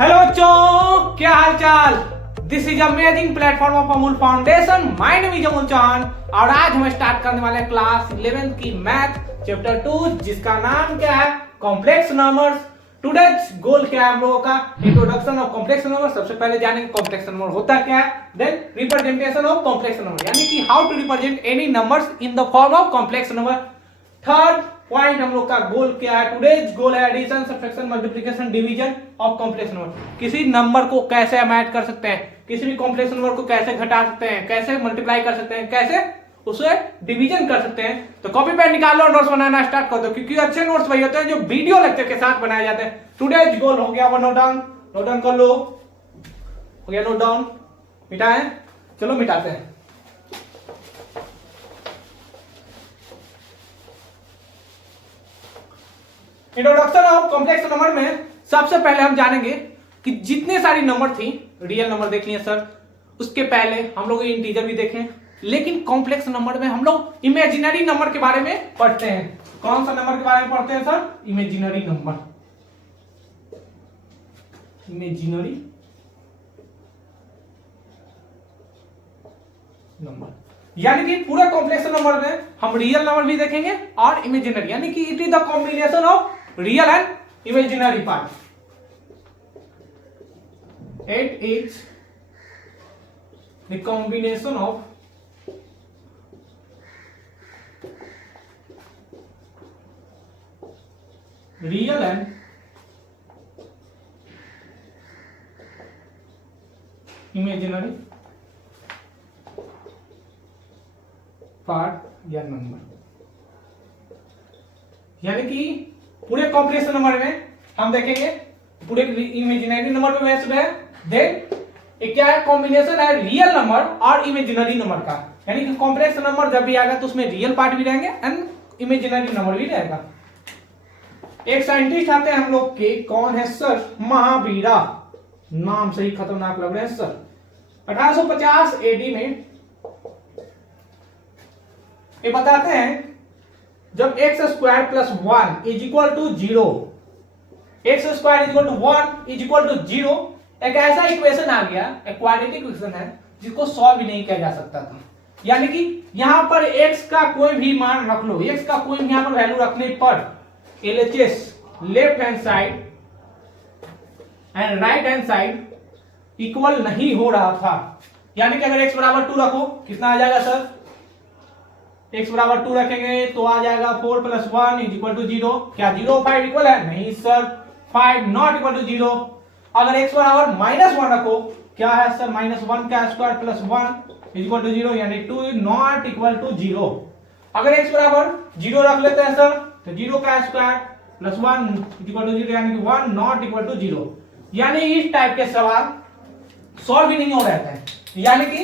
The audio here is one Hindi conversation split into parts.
हेलो बच्चों, क्या हाल चाल। This is amazing platform of Amul foundation. My name is Amul Chauhan और आज हम स्टार्ट करने वाले हैं क्लास 11th की मैथ चैप्टर 2 जिसका नाम क्या है, कॉम्प्लेक्स नंबर्स। टुडेज गोल क्या है हम लोगों का, इंट्रोडक्शन ऑफ कॉम्प्लेक्स नंबर। सबसे पहले जानेंगे कॉम्प्लेक्स नंबर होता क्या है, then representation of complex number यानी कि how to represent any numbers in the form of complex number. Third point हम लोग का गोल क्या है, टुडेज गोल है addition, subtraction, multiplication, division of complex number. किसी नंबर को कैसे हम ऐड कर सकते हैं, किसी भी कॉम्प्लेक्स नंबर को कैसे घटा सकते हैं, कैसे मल्टीप्लाई कर सकते हैं, कैसे उसे डिवीजन कर सकते हैं। तो कॉपी पेन निकाल लो और नोट्स बनाना स्टार्ट कर दो, क्योंकि अच्छे नोट्स वही होते हैं जो वीडियो लेक्चर के साथ बनाए जाते हैं। टुडेज गोल हो गया, वो नोट डाउन कर लो। हो गया नोट डाउन, मिटाएं, चलो मिटाते हैं। इंट्रोडक्शन ऑफ कॉम्प्लेक्स नंबर में सबसे पहले हम जानेंगे कि जितने सारी नंबर थी, रियल नंबर देख लिए सर, उसके पहले हम लोग इंटीजर भी देखें, लेकिन कॉम्प्लेक्स नंबर में हम लोग इमेजिनरी नंबर के बारे में पढ़ते हैं। कौन सा नंबर के बारे में पढ़ते हैं sir, imaginary number. Imaginary number यानी कि पूरे कॉम्प्लेक्स नंबर में हम रियल नंबर भी देखेंगे और इमेजिनरी, यानी कि it is the combination of real and imaginary part. It is the combination of real and imaginary part या नंबर। यानी कि पूरे कॉम्प्लेक्स नंबर में हम देखेंगे, पूरे इमेजिनरी नंबर में बेस्ड है, देन एक क्या है, कॉम्बिनेशन है रियल नंबर और इमेजिनरी नंबर का। यानी कि कॉम्प्लेक्स नंबर जब भी आएगा तो उसमें रियल पार्ट भी रहेंगे एंड इमेजिनरी नंबर भी रहेगा। एक साइंटिस्ट आते हैं हम लोग के, कौन है सर, महावीरा, नाम से ही खतरनाक लग रहे हैं सर। 1850 एडी में ये बताते हैं जब x square plus 1 is equal to 0, x square is equal to 1 is equal to 0, एक ऐसा इक्वेशन आ गया, एक क्वाड्रेटिक इक्वेशन है जिसको सॉल्व भी नहीं किया जा सकता था। यानी कि यहां पर x का कोई भी मान रख लो, x का कोई भी यहां पर वैल्यू रखने पर LHS left hand side and right hand side equal नहीं हो रहा था। यानी कि अगर x बराबर 2 रखो, कितना आ जाएगा सर, x बराबर 2 रखेंगे तो आ जाएगा 4 प्लस 1 इज इक्वल टू 0। क्या 0 5 इक्वल है, नहीं सर, 5 नॉट इक्वल टू 0। अगर x बराबर -1 रखो, क्या है सर, -1 का square plus 1 is equal to 0, यानी 2 नॉट इक्वल टू 0। अगर x बराबर 0 रख लेते हैं सर, तो 0 का square plus 1 is equal to 0, यानी कि 1 नॉट इक्वल टू 0। यानी इस टाइप के सवाल सॉल्व भी नहीं हो रहे थे। यानी कि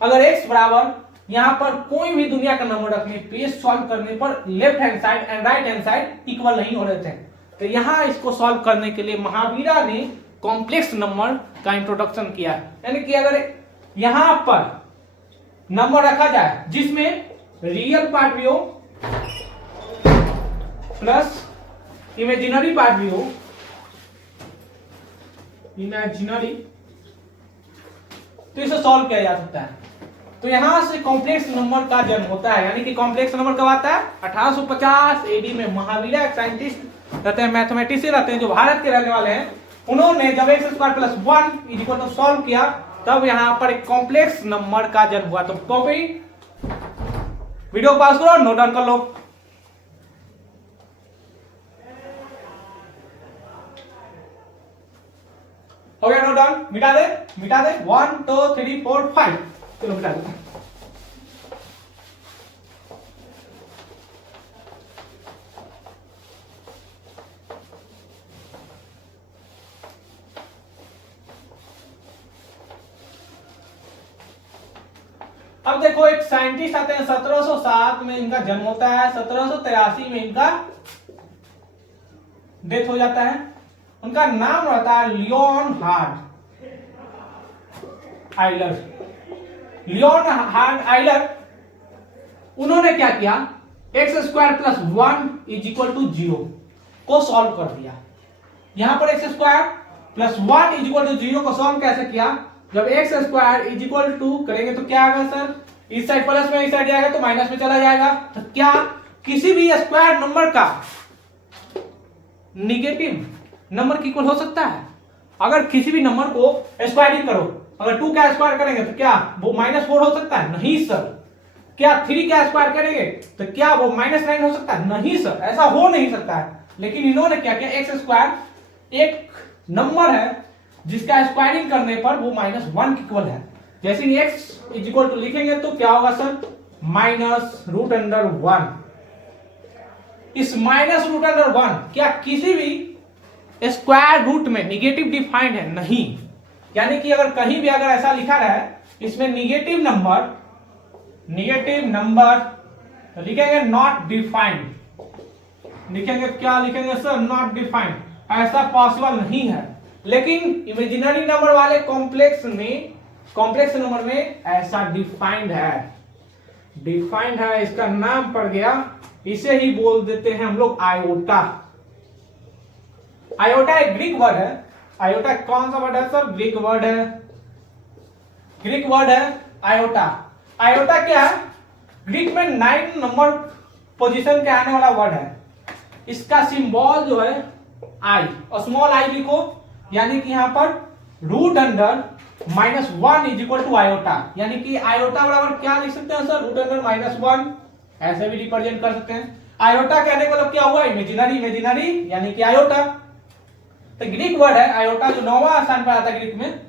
अगर x बराबर यहां पर कोई भी दुनिया का नंबर रखने पे सॉल्व करने पर left hand side and right hand side equal नहीं हो रहे थे। तो यहां इसको सॉल्व करने के लिए महावीरा ने कॉम्प्लेक्स नंबर का इंट्रोडक्शन किया। यानी कि अगर यहां पर नंबर रखा जाए जिसमें रियल पार्ट भी हो प्लस इमेजिनरी पार्ट भी हो, इमेजिनरी, तो इसे सॉल्व किया जा सकता है। तो यहां से कॉम्प्लेक्स नंबर का जन्म होता है। यानी कि कॉम्प्लेक्स नंबर कब आता है, 1850 एडी में। महावीरा एक साइंटिस्ट रहते हैं, मैथमेटिशियन रहते हैं जो भारत के रहने वाले हैं। उन्होंने जब x square plus 1 is equal to solve किया, तब यहां पर एक कॉम्प्लेक्स नंबर का जन्म हुआ। तो कॉपी वीडियो पास करो, नोट डाउन कर लो। हो गया नोट डाउन, मिटा दे 1 2 3 4 5, चलो मिटा दो। अब देखो एक साइंटिस्ट आते हैं, 1707 में इनका जन्म होता है, 1783 में इनका डेथ हो जाता है। उनका नाम रहता है लियोनहार्ड आइलर। लियोनहार्ड आइलर, उन्होंने क्या किया, x square plus 1 is equal to 0 को सॉल्व कर दिया। यहां पर x square plus 1 is equal to 0 को सॉल्व कैसे किया, जब x square is equal to करेंगे तो क्या आएगा सर, इस साइड प्लस में इस साइड जाएगा तो माइनस में चला जाएगा। तो क्या किसी भी स्क्वायर नंबर का निगेटिव नंबर की इक्वल हो सकता है? अगर किसी भी नंबर को स्क्वायरिंग करो, अगर 2 का स्क्वायर करेंगे तो क्या वो -4 हो सकता है? नहीं सर। क्या 3 का स्क्वायर करेंगे तो क्या वो -9 हो सकता है? नहीं सर, ऐसा हो नहीं सकता है। लेकिन इन्होंने क्या किया, एक्स स्क्वायर एक नंबर है जिसका स्क्वायरिंग करने पर वो -1 की इक्वल है। जैसे ही एक्स इज इक्वल टू लिखेंगे तो क्या होगा सर, -√1। इस -√1 क्या किसी भी स्क्वायर रूट में निगेटिव डिफाइंड है? नहीं। यानी कि अगर कहीं भी अगर ऐसा लिखा रहा है इसमें निगेटिव नंबर लिखेंगे नॉट डिफाइंड, लिखेंगे क्या लिखेंगे सर, नॉट डिफाइंड, ऐसा पॉसिबल नहीं है। लेकिन इमेजिनरी नंबर वाले कॉम्प्लेक्स नंबर में ऐसा डिफाइंड है, इसका नाम पड़ गया, इसे ही बोल देते हैं हम लोग आयोटा। आयोटा एक ग्रीक वर्ड है। आयोटा कौन सा वर्ड है सर? ग्रीक वर्ड है आयोटा। आयोटा क्या है? ग्रीक में 9 नंबर पोजीशन के आने वाला वर्ड है। इसका सिंबल जो है आई, और स्मॉल आई लिखो, यानी कि यहां पर √1 इज इक्वल टू आयोटा। यानी कि आयोटा बराबर क्या लिख सकते हैं सर, √1, ऐसे भी रिप्रेजेंट कर सकते हैं। आयोटा कहने का मतलब क्या हुआ, इमेजिनरी यानी कि आयोटा। तो ग्रीक वर्ड है आयोटा, जो 9वां स्थान पर आता है ग्रीक में,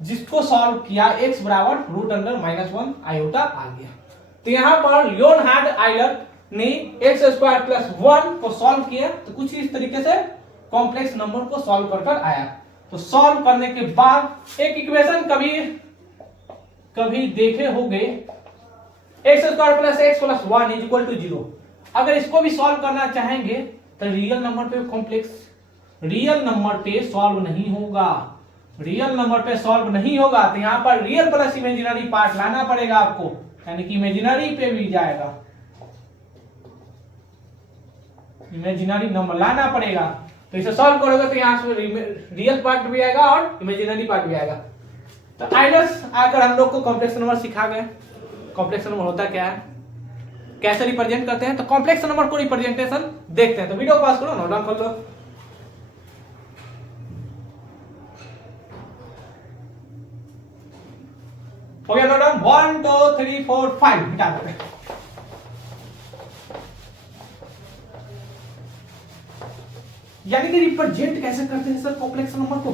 जिसको सॉल्व किया x बराबर √1 आयोटा आ गया। तो यहां पर लियोनहार्ड आइलर ने x² + 1 को सॉल्व किया, तो कुछ इस तरीके से कॉम्प्लेक्स नंबर को सॉल्व कर आया। तो सॉल्व करने के बाद एक इक्वेशन कभी देखे होंगे, x² + x + 1 is equal to 0। अगर इसको भी सॉल्व करना चाहेंगे तो रियल नंबर पे सॉल्व नहीं होगा, तो यहां पर रियल प्लस इमेजिनरी पार्ट लाना पड़ेगा आपको, यानी कि इमेजिनरी पे भी जाएगा, इमेजिनरी नंबर लाना पड़ेगा। तो इसे सॉल्व करोगे तो यहां से रियल पार्ट भी आएगा और इमेजिनरी पार्ट भी आएगा। तो आइलर्स आकर हम लोग को कॉम्प्लेक्स नंबर सिखा गए। कॉम्प्लेक्स नंबर होता क्या है, कैसे रिप्रेजेंट करते हैं, तो कॉम्प्लेक्स नंबर को रिप्रेजेंटेशन देखते हैं। तो वीडियो पास करो, नोट डाउन कर लो। हो गया नोट डाउन, 1 2 3 4 5 मिटा देते हैं। यानी कि रिप्रेजेंट कैसे करते हैं सर कॉम्प्लेक्स नंबर को,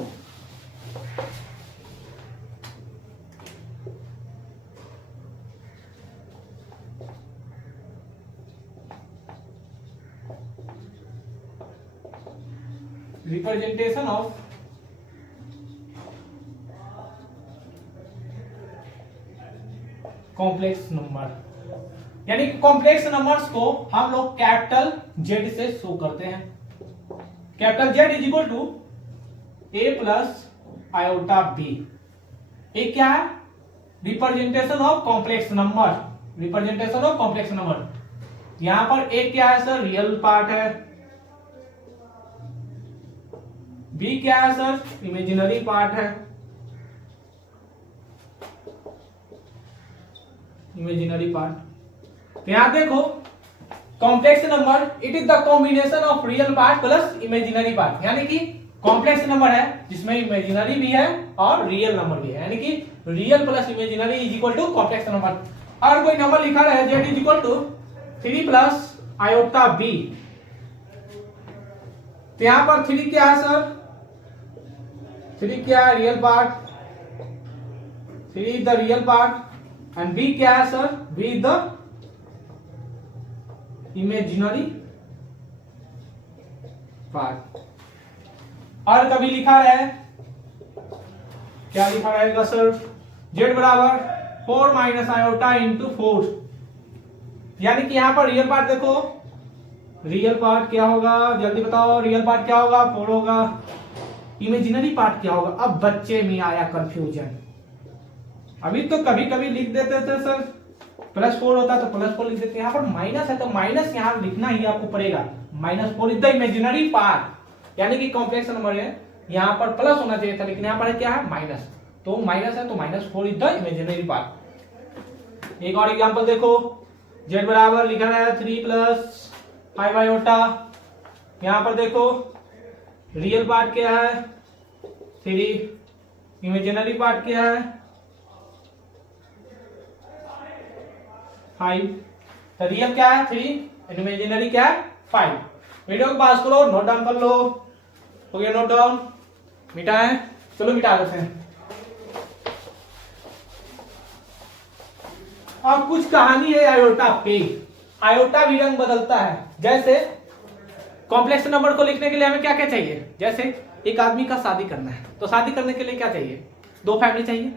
रिप्रेजेंटेशन ऑफ कॉम्प्लेक्स नंबर, यानी कॉम्प्लेक्स नंबर्स को हम लोग कैपिटल Z से शो करते हैं। Capital Z is equal to A plus iota B। ये क्या है, रिप्रेजेंटेशन ऑफ कॉम्प्लेक्स नंबर, यहां पर A क्या है सर, रियल पार्ट है, B क्या है सर, इमेजिनरी पार्ट है, तो यहां देखो complex number it is the combination of real part plus imaginary part, यानी कि कॉम्प्लेक्स नंबर है जिसमें इमेजिनरी भी है और रियल नंबर भी है, यानी कि real plus imaginary is equal to complex number. अगर कोई नंबर लिखा है Z is equal to 3 plus iota B, तो यहां पर 3 क्या है सर, 3 क्या है, real part, 3 is the real part, and B क्या है sir, B is the imaginary part. और कभी लिखा है, क्या लिखा रहेगा सर, Z बराबर 4 माइनस आयोटा इंटू 4, यानी कि यहां पर रियल पार्ट देखो, रियल पार्ट क्या होगा, जल्दी बताओ, रियल पार्ट क्या होगा, 4 होगा, इमेजिनरी पार्ट क्या होगा। अब बच्चे में आया कंफ्यूजन, अभी तो कभी कभी लिख देते थे सर +4 होता तो +4 लिख देते, यहाँ पर माइनस है तो माइनस यहाँ लिखना ही आपको पड़ेगा, -4 इज द इमेजिनरी पार्ट, यानी कि कॉम्प्लेक्स नंबर है यहाँ पर प्लस होना चाहिए था, लेकिन यहाँ पर क्या है माइनस, तो माइनस है तो -4 इज द इमेजिनरी पार्ट। एक और एग्जांपल देखो, z बराबर लिखा है 3 + 5 आयोटा। यहाँ पर देखो रियल पार्ट क्या है 3, इमेजिनरी पार्ट क्या है 5। तो रियल क्या है 3, इमेजिनरी क्या है 5। वीडियो को पास करो, नोट डाउन कर लो। हो गया नोट डाउन, मिटाएं, चलो मिटा देते हैं। अब कुछ कहानी है आयोटा पे। आयोटा भी रंग बदलता है। जैसे कॉम्प्लेक्स नंबर को लिखने के लिए हमें क्या क्या चाहिए, जैसे एक आदमी का शादी करना है, तो शादी करने के लिए क्या चाहिए, 2 फैमिली चाहिए,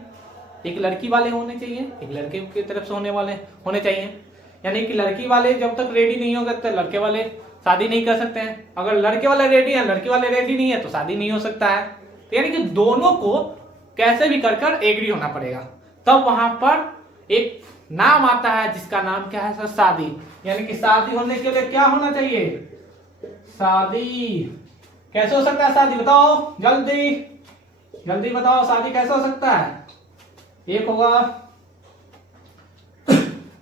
एक लड़की वाले होने चाहिए, एक लड़के की तरफ से होने चाहिए। यानी कि लड़की वाले जब तक रेडी नहीं होंगे तो लड़के वाले शादी नहीं कर सकते हैं। अगर लड़के वाले रेडी है, लड़की वाले रेडी नहीं है, तो शादी नहीं हो सकता है। तो यानी कि दोनों को कैसे भी कर एग्री होना पड़ेगा, तब वहां पर एक नाम आता है जिसका नाम क्या है सर, शादी। यानी कि शादी होने के लिए क्या होना चाहिए, शादी। कैसे हो सकता है शादी, बताओ जल्दी जल्दी बताओ, शादी कैसे हो सकता है। एक होगा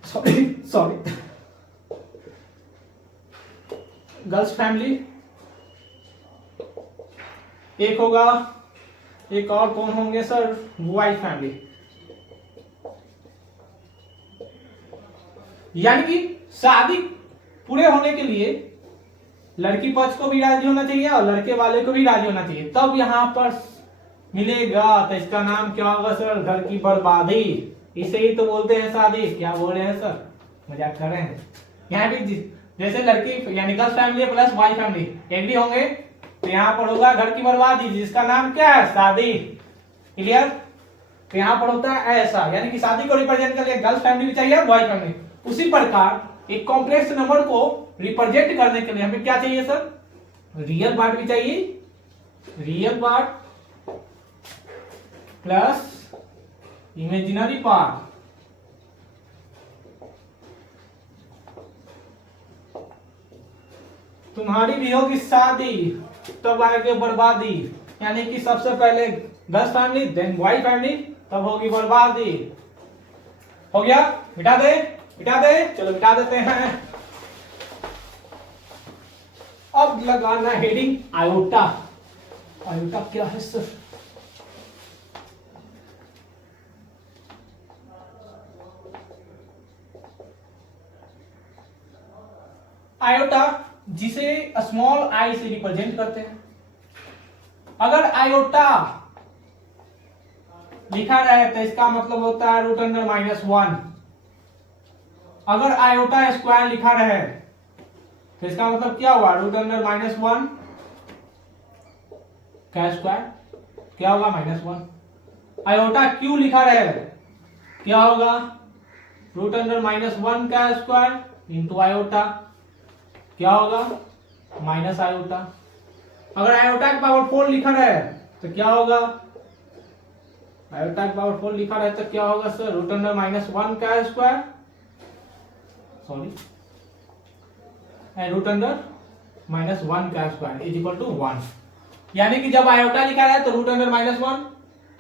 सॉरी गर्ल्स फैमिली, एक होगा, एक और कौन होंगे सर, बॉयज फैमिली। यानी कि शादी पूरे होने के लिए लड़की पक्ष को भी राजी होना चाहिए और लड़के वाले को भी राजी होना चाहिए, तब यहां पर मिलेगा। तो इसका नाम क्या होगा सर, घर की बर्बादी। इसे ही तो बोलते हैं शादी। क्या बोल रहे हैं सर, मजाक कर रहे हैं। यहाँ भी जैसे लड़की यानी girls family plus boy family agree होंगे, तो यहाँ पर होगा घर की बर्बादी, जिसका नाम क्या है, शादी। क्लियर। तो यहाँ पर होता है ऐसा, यानी कि शादी को रिप्रेजेंट करने गर्ल्स फैमिली भी चाहिए और बॉय फैमिली। उसी प्रकार एक कॉम्प्लेक्स नंबर को रिप्रेजेंट करने के लिए हमें क्या चाहिए सर, रियल पार्ट भी चाहिए, real part plus imaginary part. तुम्हारी भी होगी शादी, तब आएगी बर्बादी। यानी कि सबसे पहले girls family then boy family, तब होगी बर्बादी। हो गया, मिटा दे मिटा दे, चलो मिटा देते हैं। अब लगाना हेडिंग आयोटा। आयोटा क्या है सर, आयोटा जिसे स्मॉल आई से रिप्रेजेंट करते हैं। अगर आयोटा लिखा रहे तो इसका मतलब होता है √(-1). अगर आयोटा स्क्वायर लिखा रहे तो इसका मतलब क्या हुआ, √(-1) का स्क्वायर क्या होगा, -1। आयोटा क्यू लिखा रहे क्या होगा, √(-1) का स्क्वायर इंटू आयोटा क्या होगा, -आयोटा। अगर आयोटा की पावर 4 लिखा रहे तो क्या होगा, आयोटा की पावर 4 लिखा रहे तो क्या होगा सर, √(-1) का स्क्वायर सॉरी √(-1) का स्क्वायर इज इक्वल टू 1। यानी कि जब आयोटा लिखा रहा है तो √(-1),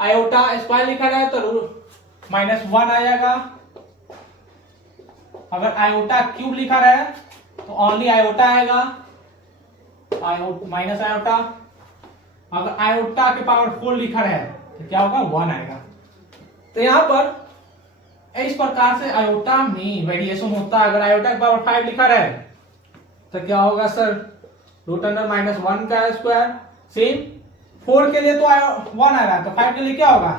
आयोटा स्क्वायर लिखा रहा है तो -1 आ जाएगा। अगर आयोटा क्यूब लिखा रहा है तो ओनली आयोटा आएगा, माइनस आयोटा। अगर आयोटा के पावर 4 लिखा रहा है तो क्या होगा, 1 आएगा। तो यहां पर इस प्रकार से आयोटा में वेरिएशन होता है। अगर आयोटा के पावर 5 लिखा रहा है तो क्या होगा सर, √(-1) का स्क्वायर। सेम 4 के लिए तो 1 आ रहा है, तो 5 के लिए क्या होगा,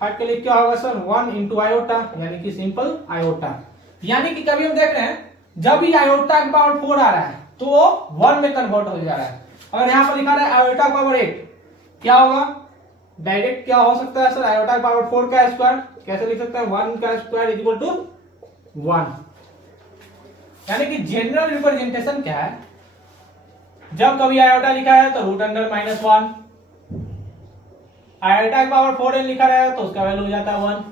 5 के लिए क्या होगा सर, 1 इंटू आयोटा, यानी कि सिंपल आयोटा। यानी कि कभी हम देख रहे हैं जब भी आयोटा की पावर 4 आ रहा है तो वो 1 में कन्वर्ट हो जा रहा है। अगर यहाँ पर लिखा रहा है आयोटा पावर 8, क्या होगा, डायरेक्ट क्या हो सकता है सर, आयोटा की पावर 4 का स्क्वायर कैसे लिख सकते हैं, 1 का स्क्वायर इज इक्वल टू 1। यानी कि जनरल रिप्रेजेंटेशन क्या है, जब कभी आयोटा लिखा है तो √(-1), आयोटा की पावर 4n लिखा है तो उसका वैल्यू हो जाता है 1,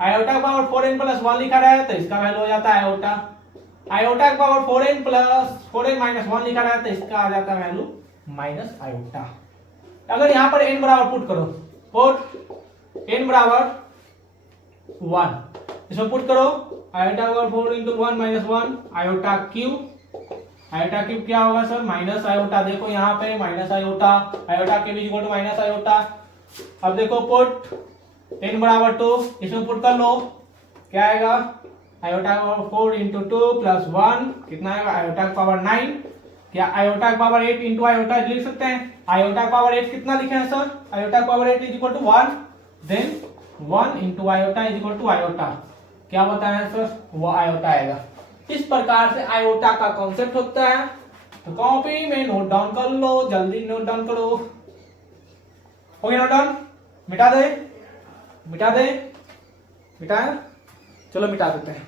आयोटा की पावर 4n + 1 लिखा है तो इसका वैल्यू हो जाता है आयोटा, आयोटा की पावर 4n + 4n - 1 लिखा है तो इसका आ जाता है वैल्यू -आयोटा। अगर यहाँ पर n बराबर पुट करो, पुट n बराबर 1, इसमें पुट करो iota power 4 into 1 minus 1 iota cube क्या होगा सर माइनस आयोटा, देखो यहाँ पे minus iota, iota cube is equal to minus iota. अब देखो पुट n बराबर 2, इसमें पुट कर लो, क्या आएगा आयोटा पावर 4 इंटू 2 प्लस 1 कितना आएगा आयोटा पावर 9, क्या आयोटा पावर 8 इंटू आयोटा लिख सकते हैं, आयोटा पावर 8 कितना लिखे हैं sir, iota power 8 is equal to 1, then 1 into iota is equal to iota, क्या बताया सर वो आयोटा आएगा। इस प्रकार से आयोटा का कॉन्सेप्ट होता है, तो कॉपी में नोट डाउन कर लो, जल्दी नोट डाउन करो। हो गया नोट डाउन, मिटा दे मिटाया, चलो मिटा देते हैं।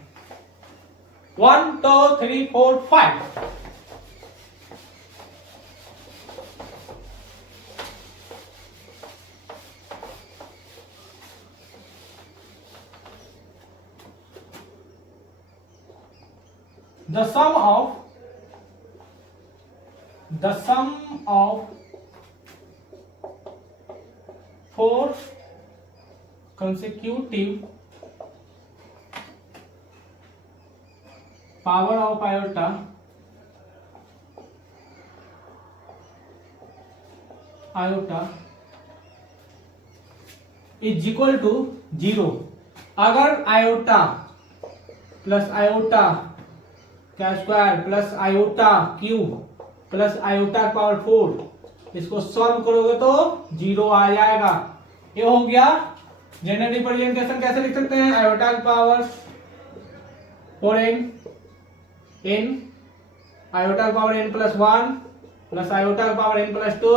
1 2 3 4 5 The sum of 4 consecutive power of iota is equal to 0। अगर आयोटा प्लस आयोटा क्या square plus iota cube plus iota power 4 इसको सॉल्व करोगे तो 0 आ जाएगा। ये हो गया जनरल रिप्रेजेंटेशन। कैसे लिख सकते हैं, iota power 4n n iota power n plus 1 plus iota power n plus 2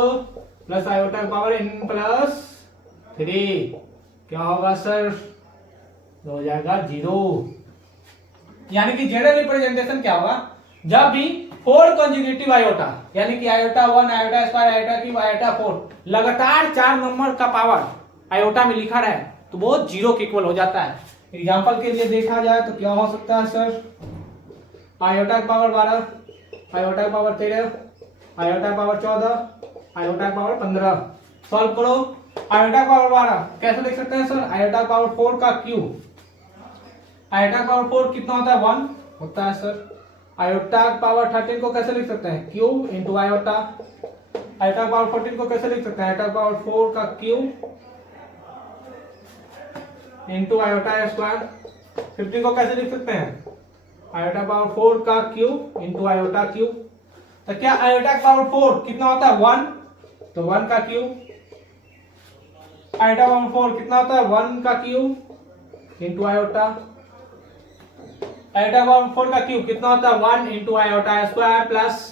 plus iota power n plus 3 क्या होगा सर, हो जाएगा 0। यानी कि जनरल रिप्रेजेंटेशन क्या होगा, जब भी 4 कंसेक्यूटिव आयोटा यानी कि iota 1 iota square iota cube iota 4 लगातार 4 नंबर का पावर आयोटा में लिखा रहे तो वो 0 के इक्वल हो जाता है। एग्जांपल के लिए देखा जाए तो क्या हो सकता है sir, iota power 12 iota power 13 iota power 14 iota power 15, solve करो। आयोटा पावर 12 कैसे लिख सकते हैं सर, आयोटा पावर 4 का क्यूब, आयोटा पावर 4 कितना होता है 1 होता है सर। आयोटा पावर 13 को कैसे लिख सकते हैं, cube into iota. Iota power 14 को कैसे लिख सकते हैं, आयोटा पावर 4 का क्यूब इंटू आयोटा स्क्वायर। 15 को कैसे लिख सकते हैं, आयोटा पावर 4 का क्यूब इंटू आयोटा क्यूब। तो क्या आयोटा पावर 4 कितना होता है 1, तो 1 का क्यूब। आयोटा पावर 4 कितना होता है 1 का cube into iota. Iota power 4 का क्यूब कितना होता है 1 into iota square plus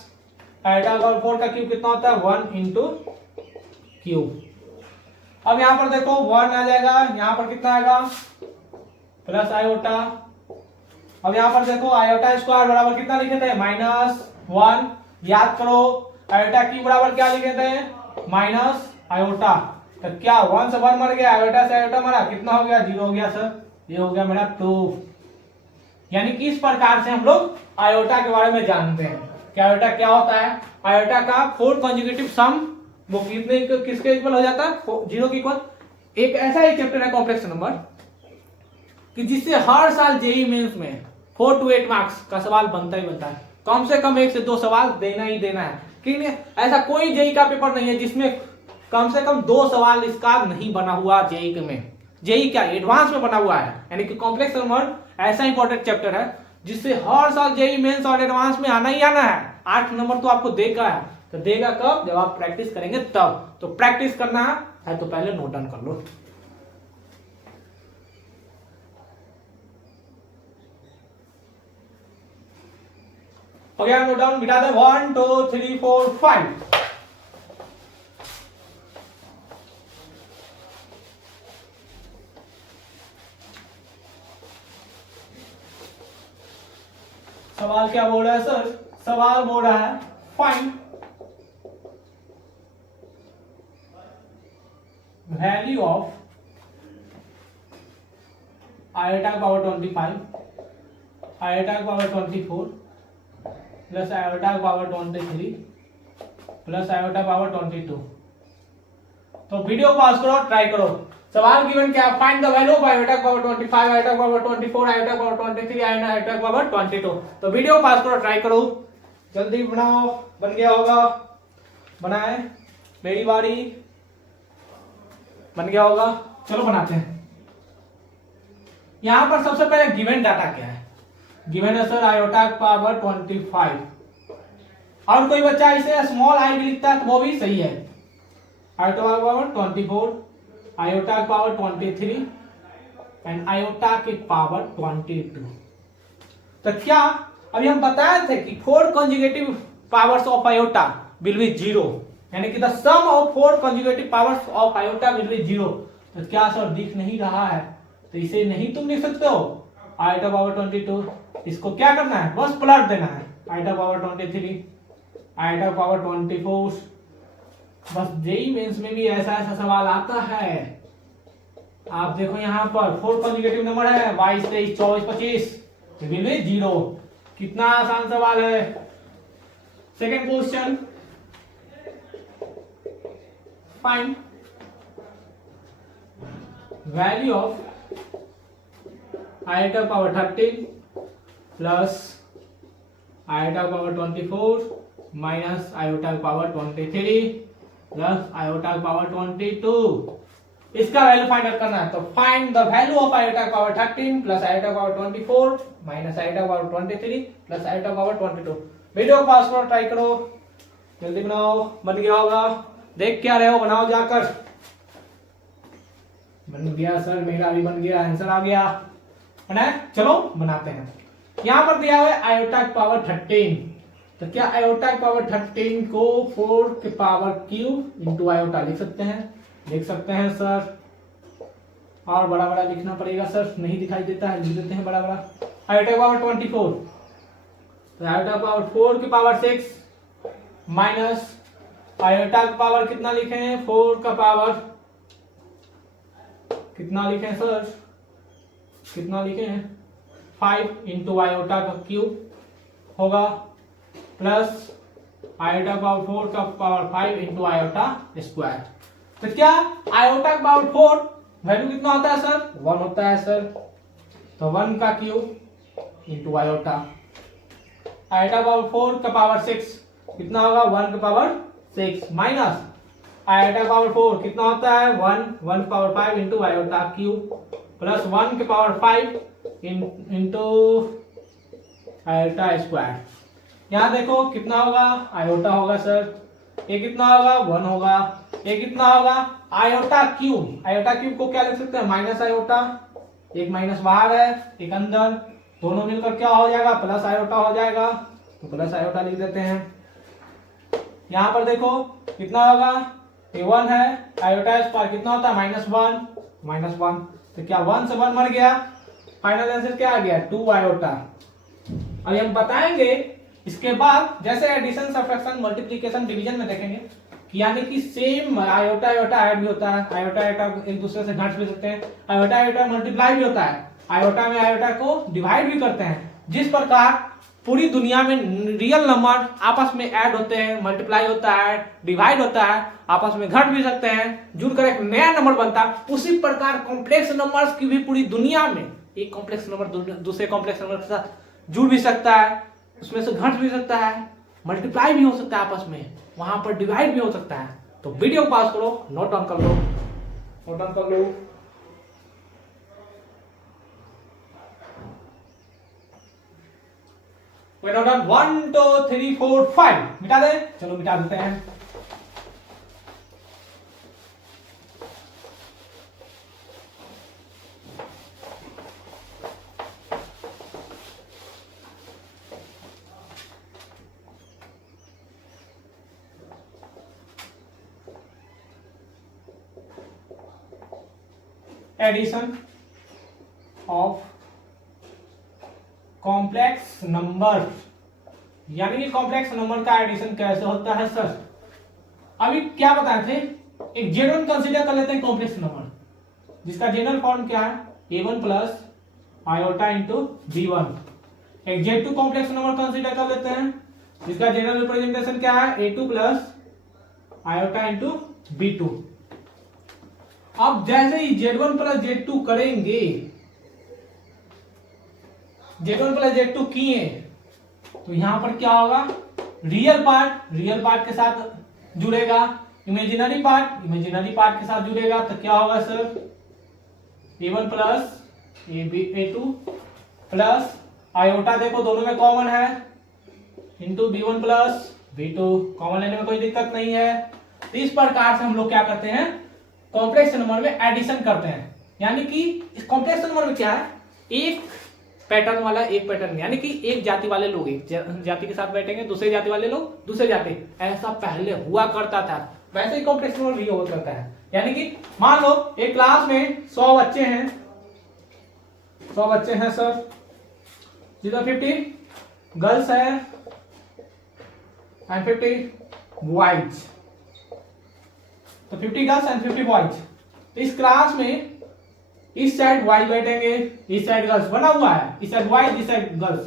iota power 4 का क्यूब कितना होता है 1 इंटू क्यूब। अब यहां पर देखो 1 आ जाएगा, यहां पर कितना आएगा प्लस आयोटा। अब यहां पर देखो आयोटा स्क्वायर बराबर कितना लिखे थे -1, याद करो आयोटा क्यूब बराबर क्या लिखे थे माइनस आयोटा। तो क्या 1 से 1 मर गया, आयोटा से आयोटा मरा, कितना हो गया 0 हो गया सर, ये हो गया मेरा 2। यानी कि इस प्रकार से हम लोग आयोटा के बारे में जानते हैं कि आयोटा क्या होता है। आयोटा का 4 कंसेक्यूटिव सम वो कितने किसके इक्वल हो जाता है 0 के इक्वल। एक ऐसा ही चैप्टर है कॉम्प्लेक्स नंबर कि जिससे हर साल जेईई मेंस में 4 to 8 मार्क्स का सवाल बनता ही बनता है, कम से कम 1 से 2 सवाल देना ही देना है। क्योंकि ऐसा कोई जेईई का पेपर नहीं है जिसमें कम से कम 2 सवाल इसका नहीं बना हुआ जेईई में। जेईई क्या एडवांस में बना हुआ है, यानी कि कॉम्प्लेक्स नंबर ऐसा इंपॉर्टेंट चैप्टर है जिससे हर साल जेईई मेंस और एडवांस में आना ही आना है। 8 नंबर तो आपको देगा है, तो देगा कब, जब आप प्रैक्टिस करेंगे तब। तो प्रैक्टिस करना है तो पहले नोट डाउन कर लो। हो गया नोट डाउन, मिटा दे 1 2 3 4 5। सवाल क्या बोल रहा है सर, सवाल बोल रहा है find value of iota power 25 iota power 24 plus iota power 23 plus iota power 22 तो वीडियो को पॉज करो, ट्राई करो। सवाल गिवन क्या, find the value of iota power 25, iota power 24, iota power 23, iota power 22। तो वीडियो को पॉज करो, ट्राई करो, जल्दी बनाओ। बन गया होगा, बनाए, मेरी बारी, बन गया होगा। चलो बनाते हैं। यहां पर सबसे पहले गिवन डाटा क्या है, गिवन है सर आयोटा पावर 25। और कोई बच्चा इसे स्मॉल आई भी लिखता है तो वो भी सही है। Iota power 24, iota power 23 and iota की पावर 22। तो क्या अभी हम बताए थे कि 4 conjugative powers of iota will be 0, यानी कि the sum of 4 conjugative powers of iota will be 0। तो क्या सर दिख नहीं रहा है, तो इसे नहीं तुम लिख सकते हो आयोटा पावर 22। इसको क्या करना है, बस पलट देना है, आयोटा पावर 23, आयोटा पावर 24। बस जेई मेंस में भी ऐसा ऐसा सवाल आता है। आप देखो यहाँ पर 4 कंजुगेटिव नंबर है, 22, 23, 24, 25, विल बी 0। कितना आसान सवाल है। Second question, find value of iota power 13 plus iota power 24 minus iota power 23 plus iota power 22। इसका वैल्यू फाइंड आउट करना है। तो find the value of iota power 13 plus iota power 24 minus iota power 23 plus iota power 22। Video पास करो, ट्राई करो, जल्दी बनाओ। बन गया होगा, देख क्या रहे हो, बनाओ जाकर। बन गया सर, मेरा भी बन गया, आंसर आ गया। बना, चलो बनाते हैं। यहां पर दिया हुआ है आयोटा पावर 13। तो क्या आयोटा पावर 13 को 4 के पावर क्यूब इंटू आयोटा लिख सकते हैं? लिख सकते हैं सर। और बड़ा बड़ा लिखना पड़ेगा सर, नहीं दिखाई देता है, लिख देते हैं बड़ा बड़ा। आयोटा पावर 24, तो आयोटा पावर 4 की पावर 6 माइनस आयोटा का पावर कितना लिखे हैं, 4 का पावर कितना लिखे सर, कितना लिखे हैं 5 इंटू आयोटा का क्यूब होगा प्लस आयोटा पावर 4 का पावर 5 इंटू आयोटा स्क्वायर। तो क्या आयोटा का पावर 4 वैल्यू कितना होता है सर, 1 होता है सर। तो 1 का cube into iota. Iota power 4 का पावर 6 कितना होगा, 1 का पावर 6 माइनस आयोटा पावर 4 कितना होता है 1 power 5 into iota cube plus 1 के पावर 5 इंटू आयोटा स्क्वायर। यहाँ देखो कितना होगा, आयोटा होगा सर, ये कितना होगा 1 होगा, ये कितना होगा आयोटा क्यूब। आयोटा क्यूब को क्या लिख सकते हैं, माइनस आयोटा, एक माइनस बाहर है एक अंदर, दोनों मिलकर क्या हो जाएगा, प्लस आयोटा हो जाएगा। तो प्लस आयोटा लिख देते हैं। यहाँ पर देखो कितना होगा, ये 1 है, आयोटा स्क्वायर कितना होता है -1। तो क्या 1 से 1 मर गया, फाइनल आंसर क्या आ गया 2 आयोटा। अभी हम बताएंगे इसके बाद, जैसे एडिशन, सब्ट्रैक्शन, मल्टीप्लिकेशन, डिवीजन में देखेंगे कि यानी कि सेम आयोटा आयोटा ऐड भी होता है, आयोटा आयोटा एक दूसरे से घट भी सकते हैं, आयोटा आयोटा मल्टीप्लाई भी होता है, आयोटा में आयोटा को डिवाइड भी करते हैं। जिस प्रकार पूरी दुनिया में रियल नंबर आपस में ऐड होते हैं, मल्टीप्लाई होता है, डिवाइड होता है, आपस में घट भी सकते हैं, जुड़कर एक नया नंबर बनता है, उसी प्रकार कॉम्प्लेक्स नंबर्स की भी पूरी दुनिया में एक कॉम्प्लेक्स नंबर दूसरे कॉम्प्लेक्स नंबर के साथ जुड़ भी सकता है, उसमें से घट भी सकता है, मल्टीप्लाई भी हो सकता है आपस में, वहां पर डिवाइड भी हो सकता है। तो वीडियो पास करो, नोट डाउन कर लो, नोट डाउन कर लो। नोट डाउन 1 2 3 4 5 मिटा दे, चलो मिटा देते हैं। एडिशन ऑफ कॉम्प्लेक्स नंबर, यानी कि कॉम्प्लेक्स नंबर का एडिशन कैसे होता है सर। अभी क्या बताए थे, एक जेनरल कंसीडर कर लेते हैं कॉम्प्लेक्स नंबर, जिसका जनरल फॉर्म क्या है a1 plus iota into b1। एक z2 कॉम्प्लेक्स नंबर कंसीडर कर लेते हैं, जिसका जनरल रिप्रेजेंटेशन क्या है a2 plus iota into b2। अब जैसे ही Z1 प्लस Z2 करेंगे, Z1 प्लस Z2 किए तो यहां पर क्या होगा, रियल पार्ट के साथ जुड़ेगा, इमेजिनरी पार्ट के साथ जुड़ेगा, तो क्या होगा sir, A1 plus A2 plus iota, देखो दोनों में कॉमन है, into B1 plus B2, common लेने में कोई दिक्कत नहीं है। तो इस प्रकार से हम लोग क्या करते हैं, कॉम्प्लेक्स नंबर में एडिशन करते हैं। यानी कि इस कॉम्प्लेक्स नंबर में क्या है, एक पैटर्न वाला एक पैटर्न, यानी कि एक जाति वाले लोग एक जाति के साथ बैठेंगे, दूसरे जाति वाले लोग दूसरे जाति, ऐसा पहले हुआ करता था, वैसे ही कॉम्प्लेक्स नंबर भी हुआ करता है। यानी कि मान लो एक क्लास में 100 बच्चे हैं, 100 बच्चे हैं सर, जिसमें 50 गर्ल्स है एंड 50 बॉयज, तो 50 गर्ल्स एंड 50 बॉयज। तो इस क्लास में इस साइड बॉयज बैठेंगे, इस साइड गर्ल्स बना हुआ है, इस साइड बॉयज इस साइड गर्ल्स,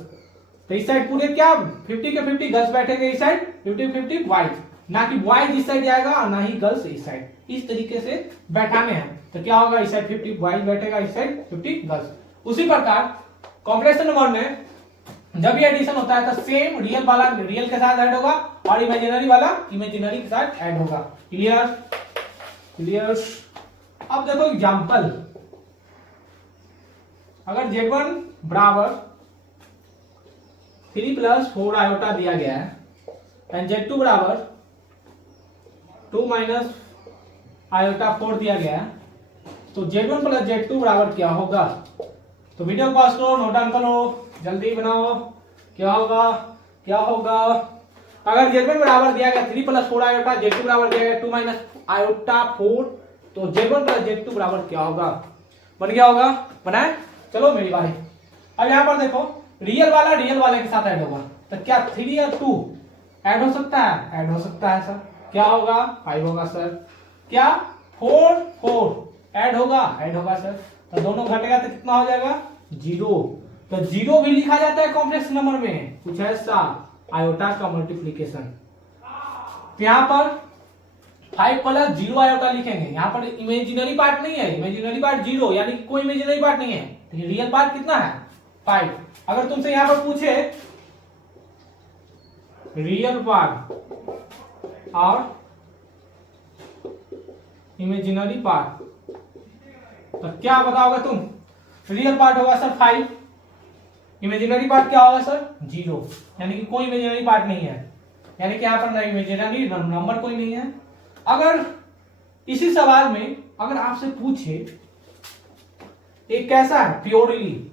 तो इस साइड पूरे क्या 50 के 50 गर्ल्स बैठेंगे, इस साइड 50 बॉयज, ना कि बॉयज इस साइड जाएगा और ना ही गर्ल्स इस साइड, इस तरीके से बैठाने हैं। तो क्या होगा, इस साइड 50 बॉयज बैठेगा, इस साइड 50 गर्ल्स। उसी प्रकार कॉम्प्लेक्स नंबर में जब भी एडिशन होता है तो सेम रियल वाला रियल के साथ ऐड होगा और इमेजिनरी वाला इमेजिनरी के साथ ऐड होगा। Clear clear. अब देखो एग्जांपल, अगर Z1 बराबर 3 प्लस 4 आयोटा दिया गया है एंड Z2 बराबर 2 माइनस आयोटा 4 दिया गया है, तो Z1 प्लस Z2 बराबर क्या होगा। तो वीडियो को पॉज करो, नोट डाउन करो, जल्दी बनाओ, क्या होगा क्या होगा। अगर Z1 बराबर दिया गया 3 प्लस 4 आयोटा, Z2 बराबर दिया गया 2 माइनस आयोटा 4, तो Z1 प्लस Z2 बराबर क्या होगा, बन गया होगा, बनाए। चलो मेरी बारी। अब यहां पर देखो रियल वाले के साथ ऐड होगा, तो क्या 3 और 2 ऐड हो सकता है, ऐड हो सकता है सर, क्या होगा 5 होगा सर। क्या 4 ऐड होगा सर, तो दोनों घटेगा तो कितना हो जाएगा 0। तो 0 भी लिखा जाता है कॉम्प्लेक्स नंबर में, कुछ ऐसा आयोटा का मल्टीप्लीकेशन। तो यहाँ पर 5 प्लस 0 आयोटा लिखेंगे, यहाँ पर इमेजिनरी पार्ट नहीं है, इमेजिनरी पार्ट 0, यानी कि कोई इमेजिनरी पार्ट नहीं है, तो रियल पार्ट कितना है 5। अगर तुमसे यहाँ पर पूछे रियल पार्ट और इमेजिनरी पार्ट, तो क्या बताओगे तुम, रियल पार्ट होगा सर 5, इमेजिनरी पार्ट क्या होगा सर 0, यानी कि कोई इमेजिनरी पार्ट नहीं है, यानी कि यहाँ पर इमेजिनरी नंबर कोई नहीं है। अगर इसी सवाल में अगर आपसे पूछे एक कैसा है प्योरली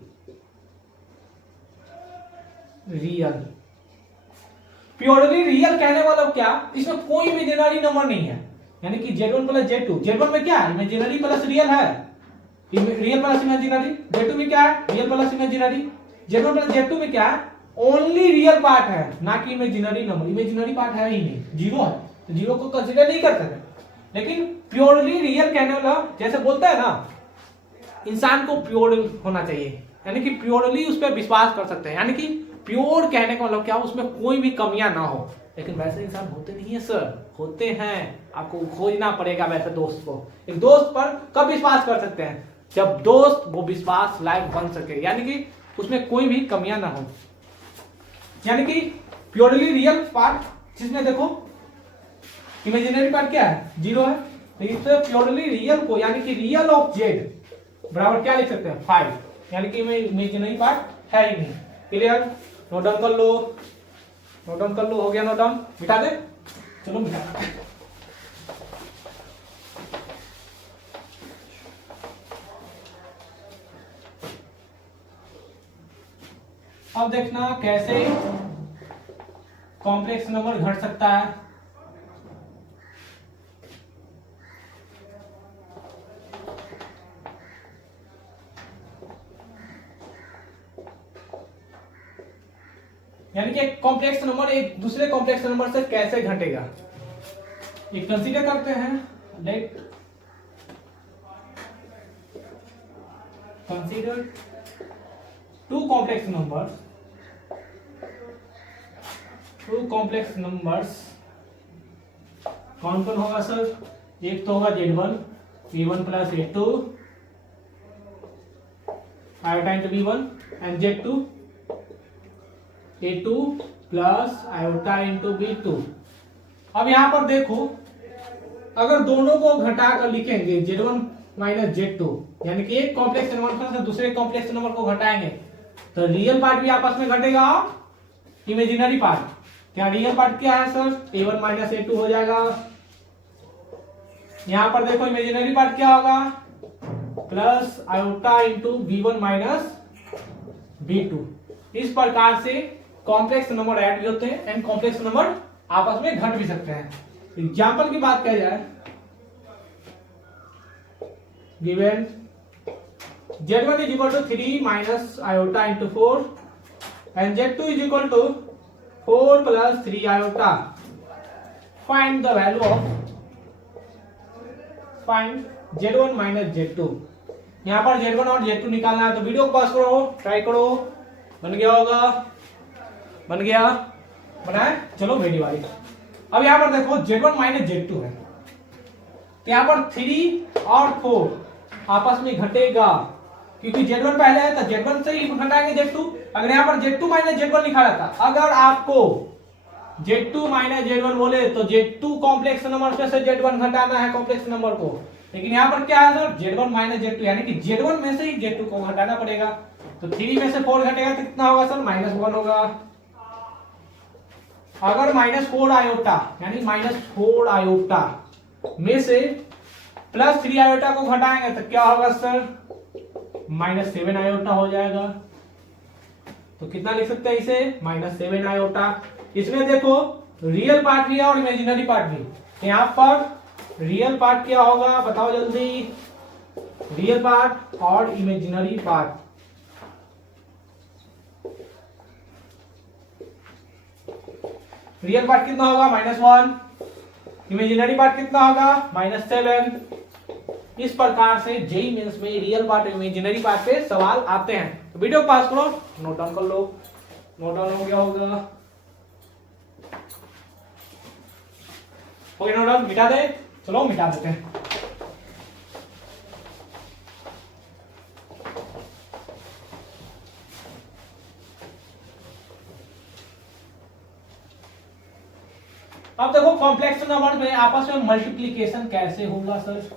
रियल कहने वाला क्या, इसमें कोई इमेजिनरी नंबर नहीं है, यानी कि Z1 प्लस Z2 में क्या है इमेजिनरी प्लस रियल है, रियल प्लस इमेजिनरी, Z2 में क्या है real plus imaginary, Z1 plus Z2 में क्या है ओनली रियल पार्ट है, ना कि इमेजिनरी नंबर, इमेजिनरी पार्ट है ही नहीं, 0 है, तो 0 को कंसीडर नहीं करते हैं। लेकिन प्योरली रियल कहने वाला जैसे बोलता है ना, इंसान को प्योर होना चाहिए, यानी कि प्योरली उस पर विश्वास कर सकते हैं, यानी कि प्योर कहने का मतलब क्या, उसमें कोई भी कमियां ना हो। लेकिन वैसे इंसान होते नहीं है सर, होते हैं, आपको खोजना पड़ेगा वैसे दोस्त को। एक दोस्त पर कब विश्वास कर सकते हैं, जब दोस्त वो विश्वास लायक बन सके, यानी कि उसमें कोई भी कमियां ना हो। यानी कि प्योरली रियल पार्ट, जिसमें देखो इमेजिनरी पार्ट क्या है 0 है, तो इससे प्योरली रियल को, यानी कि रियल ऑफ Z बराबर क्या लिख सकते हैं 5, यानी कि इमेजिनरी पार्ट है ही नहीं। क्लियर, नोट डाउन कर लो, नोट डाउन कर लो, हो गया नोट डाउन, मिटा दे, चलो मिटा। अब देखना कैसे कॉम्प्लेक्स नंबर घट सकता है। यानी कि एक कॉम्प्लेक्स नंबर एक दूसरे कॉम्प्लेक्स नंबर से कैसे घटेगा, ये कंसीडर करते हैं। Let consider two complex numbers, कौन कौन होगा सर, एक तो होगा Z1 a1 plus a2 iota into b1 and z2 a2 plus iota into b2। अब यहां पर देखो अगर दोनों को घटा कर लिखेंगे z1 माइनस z2 यानी कि एक कॉम्प्लेक्स नंबर से दूसरे कॉम्प्लेक्स नंबर को घटाएंगे तो रियल पार्ट भी आपस में घटेगा और इमेजिनरी पार्ट। क्या रियल पार्ट क्या है सर? a1 माइनस a2 हो जाएगा। यहां पर देखो इमेजिनरी पार्ट क्या होगा? Plus iota into b1 minus b2। इस प्रकार से कॉम्प्लेक्स नंबर ऐड भी होते हैं एंड कॉम्प्लेक्स नंबर आपस में घट भी सकते हैं। एग्जाम्पल की बात किया जाए, given z1 is equal to 3 minus iota into 4 and z2 is equal to 4 plus 3 iota। Find the value of z1 minus z2। यहाँ पर z1 और z2 निकालना है तो वीडियो को पॉज करो, ट्राई करो। बन गया होगा? बन गया? बनाए? चलो मेरी बारी। अब यहाँ पर देखो z1 माइनस z2 है तो यहाँ पर 3 और 4 आपस में घटेगा क्योंकि z1 पहले है तो z1 से ही घटाएंगे z2। अगर यहाँ पर z2 माइनस z1 लिखा रहता, अगर आपको z2 माइनस z1 बोले तो z2 कॉम्प्लेक्स नंबर से z1 घटाना है कॉम्प्लेक्स नंबर को, लेकिन यहाँ पर क्या है सर? z1 माइनस z2 यानी कि z1 में से ही z2 को घटाना पड़ेगा। तो 3 में से 4 घटेगा तो कितना होगा सर? -1 होगा। अगर -4 आयोटा यानी -4 आयोटा में से +3 आयोटा को घटाएंगे तो क्या होगा सर? -7 आयोटा हो जाएगा। तो कितना लिख सकते हैं इसे? -7 आयोटा। इसमें देखो रियल पार्ट भी है और इमेजिनरी पार्ट भी। यहाँ पर रियल पार्ट क्या होगा बताओ जल्दी? रियल पार्ट और इमेजिनरी पार्ट। रियल पार्ट कितना होगा? -1। इमेजिनरी पार्ट कितना होगा? -7। इस प्रकार से जेईई मेंस में रियल पार्ट और इमेजिनरी पार्ट पे सवाल आते हैं। तो वीडियो को पास करो, नोट डाउन कर लो। नोट डाउन हो गया होगा? हो गया नोट डाउन? मिटा दे? चलो मिटा देते हैं। अब देखो कॉम्प्लेक्स नंबर में आपस में मल्टीप्लिकेशन कैसे होगा sir?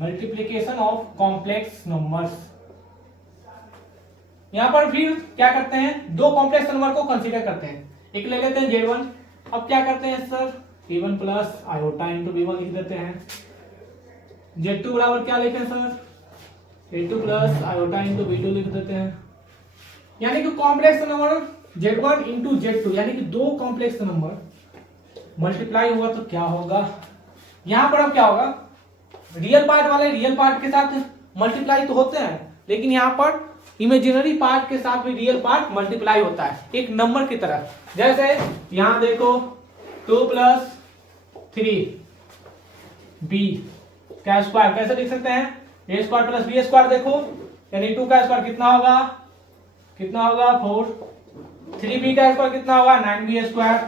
Multiplication of complex numbers. यहां पर फिर क्या करते हैं? दो कॉम्प्लेक्स नंबर को कंसीडर करते हैं। एक ले लेते हैं z1। अब क्या करते हैं sir? a1 plus iota into b1 लिख देते हैं। z2 बराबर क्या लिखें sir? a2 plus iota into b2 लिख देते हैं। यानी कि complex number z1 into z2 यानी कि दो कॉम्प्लेक्स नंबर मल्टीप्लाई हुआ तो क्या होगा? यहां पर अब क्या होगा? रियल पार्ट वाले रियल पार्ट के साथ मल्टीप्लाई तो होते हैं, लेकिन यहाँ पर इमेजिनरी पार्ट के साथ भी रियल पार्ट मल्टीप्लाई होता है एक नंबर की तरह। जैसे यहां देखो 2 प्लस 3b का स्क्वायर कैसे लिख सकते हैं? a square plus b square. देखो यानी 2 का स्क्वायर कितना होगा? कितना होगा? 4। 3b का स्क्वायर कितना होगा? 9b square.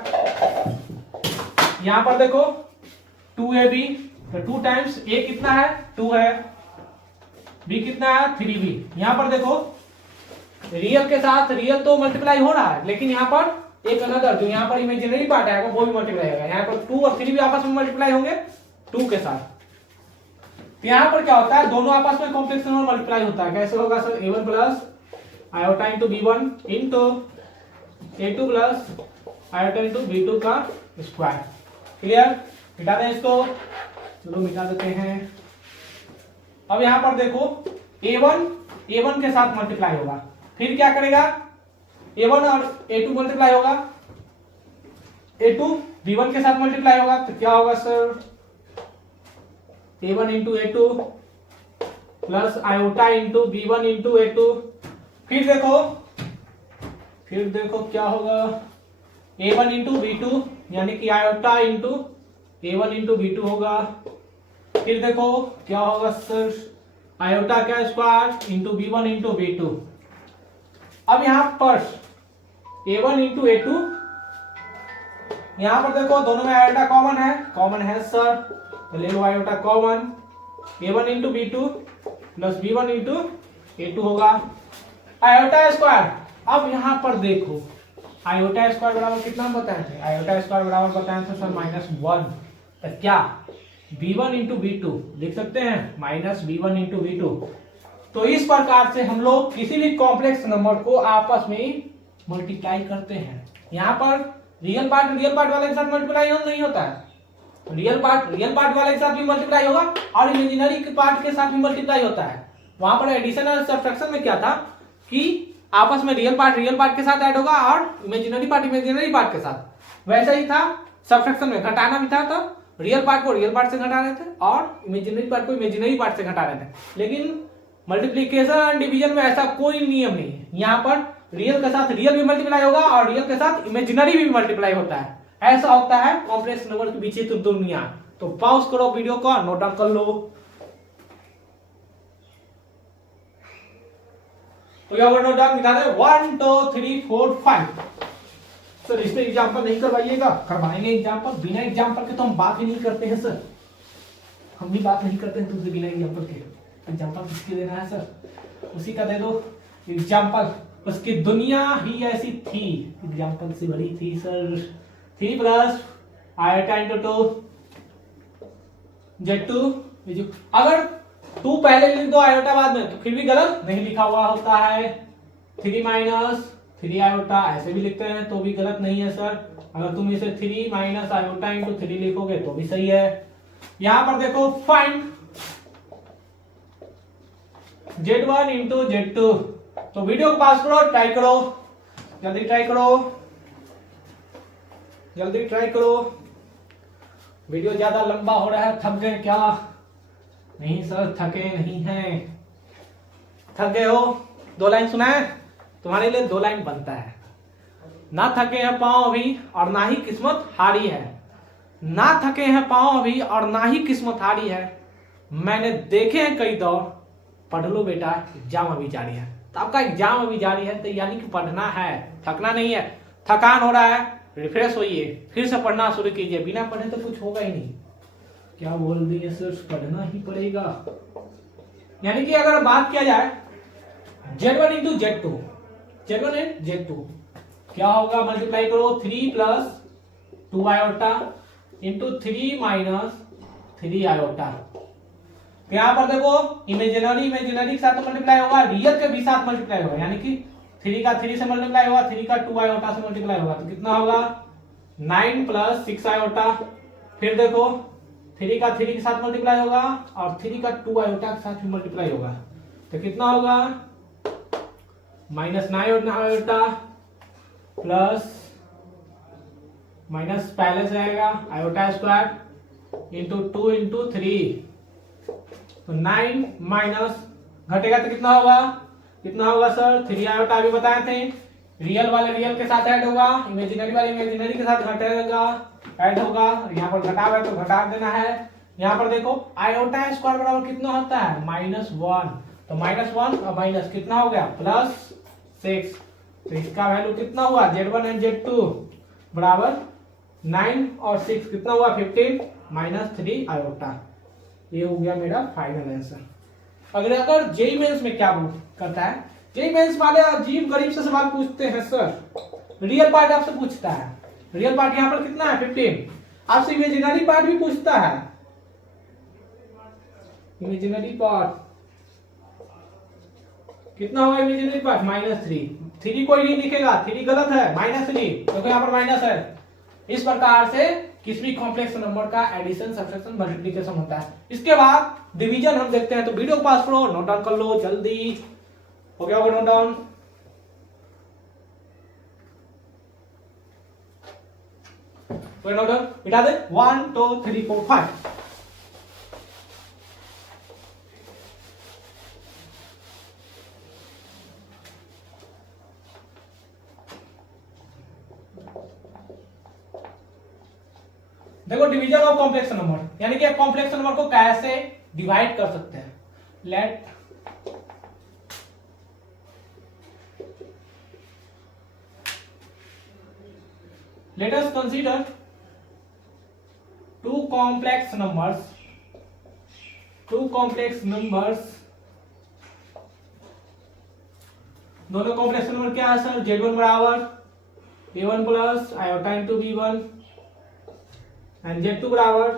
यहां पर देखो 2ab तो 2 टाइम्स a कितना है? 2 है। b कितना है? 3b। यहां पर देखो रियल के साथ रियल तो मल्टीप्लाई हो रहा है, लेकिन यहां पर एक अनदर जो यहां पर इमेजिनरी पार्ट आएगा वो भी मल्टीप्लाई होगा। यहां पर 2 और 3 भी आपस में मल्टीप्लाई होंगे 2 के साथ। तो यहां पर क्या होता है? दोनों आपस में कॉम्प्लेक्स नंबर मल्टीप्लाई होता है। कैसे होगा sir? a1 plus iota into b1 into a2 plus iota into b2 का स्क्वायर। क्लियर? मिटा दें इसको? चलो मिटा देते हैं। अब यहां पर देखो a1 के साथ मल्टीप्लाई होगा, फिर क्या करेगा? a1 और a2 मल्टीप्लाई होगा, a2 b1 के साथ मल्टीप्लाई होगा तो क्या होगा sir? a1 into a2 plus iota into b1 into a2। फिर देखो क्या होगा? a1 इंटू b2 यानी कि iota into a1 into b2 होगा। फिर देखो क्या होगा सर? आयोटा का square into b1 into b2। अब यहां पर a1 इंटू a2, यहां पर देखो दोनों में आयोटा कॉमन है। कॉमन है सर तो ले लो iota common. a1 into b2 plus b1 into a2 होगा। आयोटा स्क्वायर, अब यहां पर देखो आयोटा स्क्वायर बराबर कितना बताए थे, आयोटा स्क्वायर बराबर बताए थे सर -1। तो क्या b1 इंटू b2 लिख सकते हैं, -b1 इंटू b2। तो इस प्रकार से हम लोग किसी भी कॉम्प्लेक्स नंबर को आपस में मल्टीप्लाई करते हैं। यहाँ पर रियल पार्ट वाले के साथ मल्टीप्लाई नहीं होता है, रियल पार्ट वाले के साथ भी मल्टीप्लाई होगा और इमेजिनरी पार्ट के साथ भी मल्टीप्लाई होता है। वहां पर एडिशन और सब्ट्रैक्शन में क्या था कि आपस में रियल पार्ट के साथ ऐड होगा और इमेजिनरी पार्ट के साथ। वैसा ही था सब्ट्रैक्शन में, घटाना भी था तो रियल पार्ट को रियल पार्ट से घटा रहे थे और इमेजिनरी पार्ट को इमेजिनरी पार्ट से घटा रहे थे। लेकिन मल्टीप्लीकेशन एंड डिवीजन में ऐसा कोई नियम नहीं है। यहाँ पर रियल के साथ रियल भी मल्टीप्लाई होगा और रियल के साथ इमेजिनरी भी मल्टीप्लाई होता है। ऐसा होता है कॉम्प्लेक्स नंबर के पीछे तो दुनिया। तो पॉज करो वीडियो को, नोट डाउन कर लो। तो यहाँ नोट डाउन निकाल दे 1 2 3 4 5। सर इसमें एग्जाम्पल नहीं करवाइएगा, करवाएंगे एग्जाम्पल, बिना एग्जाम्पल के तो हम बात ही नहीं करते हैं सर, हम भी बात नहीं करते हैं तुमसे बिना एग्जाम्पल के। एग्जाम्पल किसके देना है सर, उसी का दे दो एग्जाम्पल। उसकी दुनिया ही ऐसी थी, एग्जाम्पल से बड़ी थी sir. 3 plus iota into 2 z2। अगर 2 पहले लिख दो आयोटा बाद में तो फिर भी गलत नहीं लिखा हुआ होता है। 3 माइनस 3 आयोटा ऐसे भी लिखते हैं तो भी गलत नहीं है सर। अगर तुम इसे 3 माइनस आयोटा इंटू 3 लिखोगे तो भी सही है। यहां पर देखो फाइंड z1 इंटू z2। तो वीडियो को पास करो, ट्राई करो, जल्दी ट्राई करो। वीडियो ज्यादा लंबा हो रहा है, थक गए क्या? नहीं सर थके नहीं हैं। थक गए हो? 2 लाइन सुनाए तुम्हारे लिए, 2 लाइन बनता है। ना थके हैं पांव अभी और ना ही किस्मत हारी है, ना थके हैं पांव अभी और ना ही किस्मत हारी है। मैंने देखे हैं कई दौर, पढ़ लो बेटा एग्जाम अभी जारी है। तो आपका एग्जाम अभी जारी है तो यानी कि पढ़ना है, थकना नहीं है। थकान हो रहा है, रिफ्रेश होइए, फिर से पढ़ना शुरू कीजिए। बिना पढ़े तो कुछ होगा ही नहीं। क्या बोल दिए सर, पढ़ना ही पड़ेगा। यानी कि अगर बात किया जाए z1 इंटू z2 क्या होगा, मल्टीप्लाई करो 3 plus 2 iota into 3 minus 3 iota. यहां पर देखो इमेजिनरी के साथ तो मल्टीप्लाई होगा, रियल के भी साथ मल्टीप्लाई होगा। यानी कि 3 का 3 से मल्टीप्लाई होगा, 3 का 2 आयोटा से मल्टीप्लाई होगा। तो कितना होगा 9 प्लस 6 आयोटा। फिर देखो 3 का 3 के साथ मल्टीप्लाई होगा और 3 का 2 आयोटा के साथ भी मल्टीप्लाई होगा। तो कितना होगा -9 आयोटा प्लस माइनस पहले से आएगा आयोटा स्क्वायर इंटू 2 इंटू 3। तो 9 माइनस घटेगा तो कितना होगा सर 3 आयोटा अभी बताए थे। रियल वाले रियल के साथ ऐड होगा, इमेजिनरी वाले इमेजिनरी के साथ घटेगा ऐड होगा। यहाँ पर घटा हुआ है तो घटा देना है। यहाँ पर देखो आयोटा स्क्वायर बराबर कितना होता है -1। तो -1 और माइनस कितना हो गया +6। तो इसका वैल्यू कितना हुआ z1 एंड z2 बराबर 9 और 6 कितना हुआ 15 -3 आयोटा। ये हो गया मेरा फाइनल आंसर। अगर जेई मेंस में क्या करता है, जेई मेंस वाले अजीब गरीब से सवाल पूछते हैं सर। रियल पार्ट आपसे पूछता है, रियल पार्ट यहाँ पर कितना है 15। आपसे इमेजिनरी पार्ट भी पूछता है, इमेजिनरी पार्ट कितना होगा इमेजिनरी पार्ट -3। 3 कोई नहीं लिखेगा, 3 गलत है, -3 क्योंकि यहाँ पर माइनस है। इस प्रकार से किसी भी कॉम्प्लेक्स नंबर का एडिशन सब्ट्रैक्शन मल्टीप्लिकेशन होता है। इसके बाद डिवीजन हम देखते हैं। तो वीडियो को पास करो, नोट डाउन कर लो जल्दी। हो गया होगा नोट डाउन। तो नोट डाउन मिटा दे 1 2 3 4 5। देखो डिवीजन ऑफ कॉम्प्लेक्स नंबर, यानी कि कॉम्प्लेक्स नंबर को कैसे डिवाइड कर सकते हैं। Let us consider 2 complex numbers two complex numbers, दोनों कॉम्प्लेक्स नंबर क्या है सर, Z1 बराबर A1 plus iota into B1 and Z2 बराबर